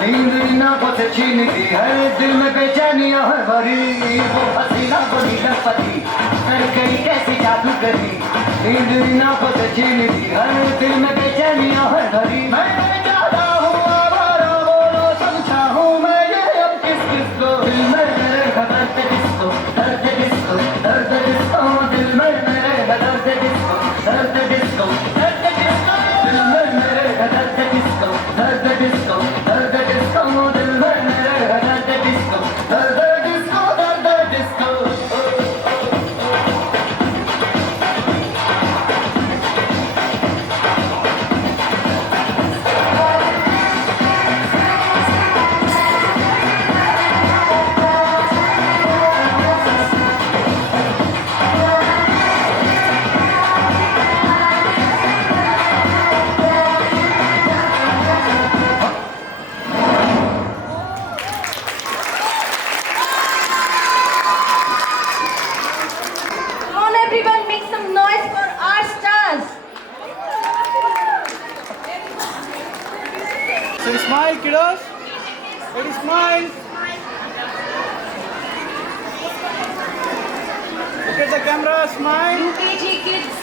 नींद आंखों से छीन ली है दिल में बेचैनियां है भरी वो हसीना बनी लखपति कर गई कैसी जादूगरी नींद आंखों से छीन ली है दिल में बेचैनियां है भरी मैं चाहता हूँ आवारा बोलो समझा हूँ मैं ये अब किस किस को दिल में मेरे दर्द डिस्को दर्द डिस्को दर्द डिस्को दिल में मेरे दर्द डिस्को दर्द डिस्को दर्द डिस्को दिल में मेरे दर्द डिस्को दर्द डिस्को दर्द डिस्को दिल में मेरे दर्द डिस्को दर्द डिस्को दर्द disco smile. Look at the camera, smile. UKG kids.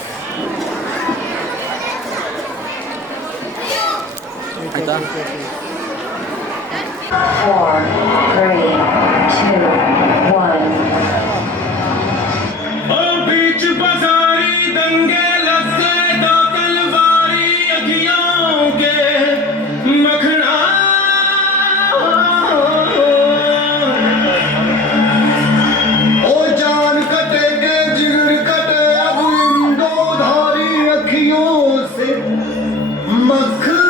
4, 3, 2, 1. बीच बाजारी दंगे लगे दो तलवारी अखियों के मखना ओ जान कटे के जिगर कटे अब इन दो धारी अखियों से मखना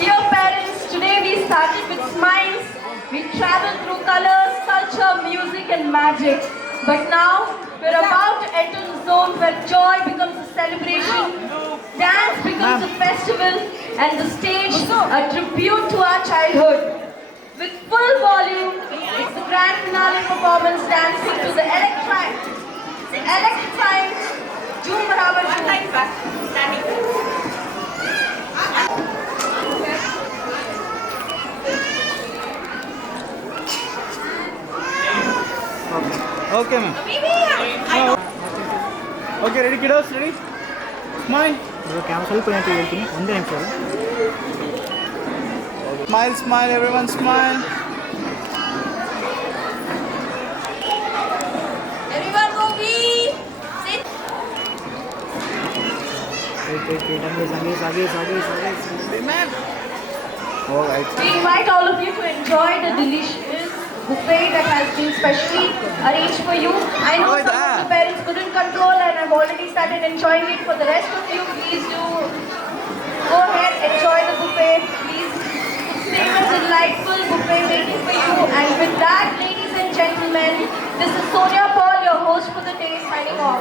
Dear parents, today we started with smiles. We traveled through colors, culture, music and magic. But now we're about to enter the zone where joy becomes a celebration, dance becomes a festival and the stage a tribute to our childhood. With full volume, it's the grand finale performance dancing to the electrifying Joom Barabar Joom. Okay, ma'am. Okay, ready, kiddos? Ready? Smile. Smile, smile, everyone, smile. Everyone go be. Sit. We invite all of you to enjoy the delicious buffet that has been specially arranged for you. I know some of the parents couldn't control and have already started enjoying it. For the rest of you, please do go ahead, enjoy the buffet. Please stay a delightful buffet waiting for you. And with that, ladies and gentlemen, this is Sonia Paul, your host for the day, signing off.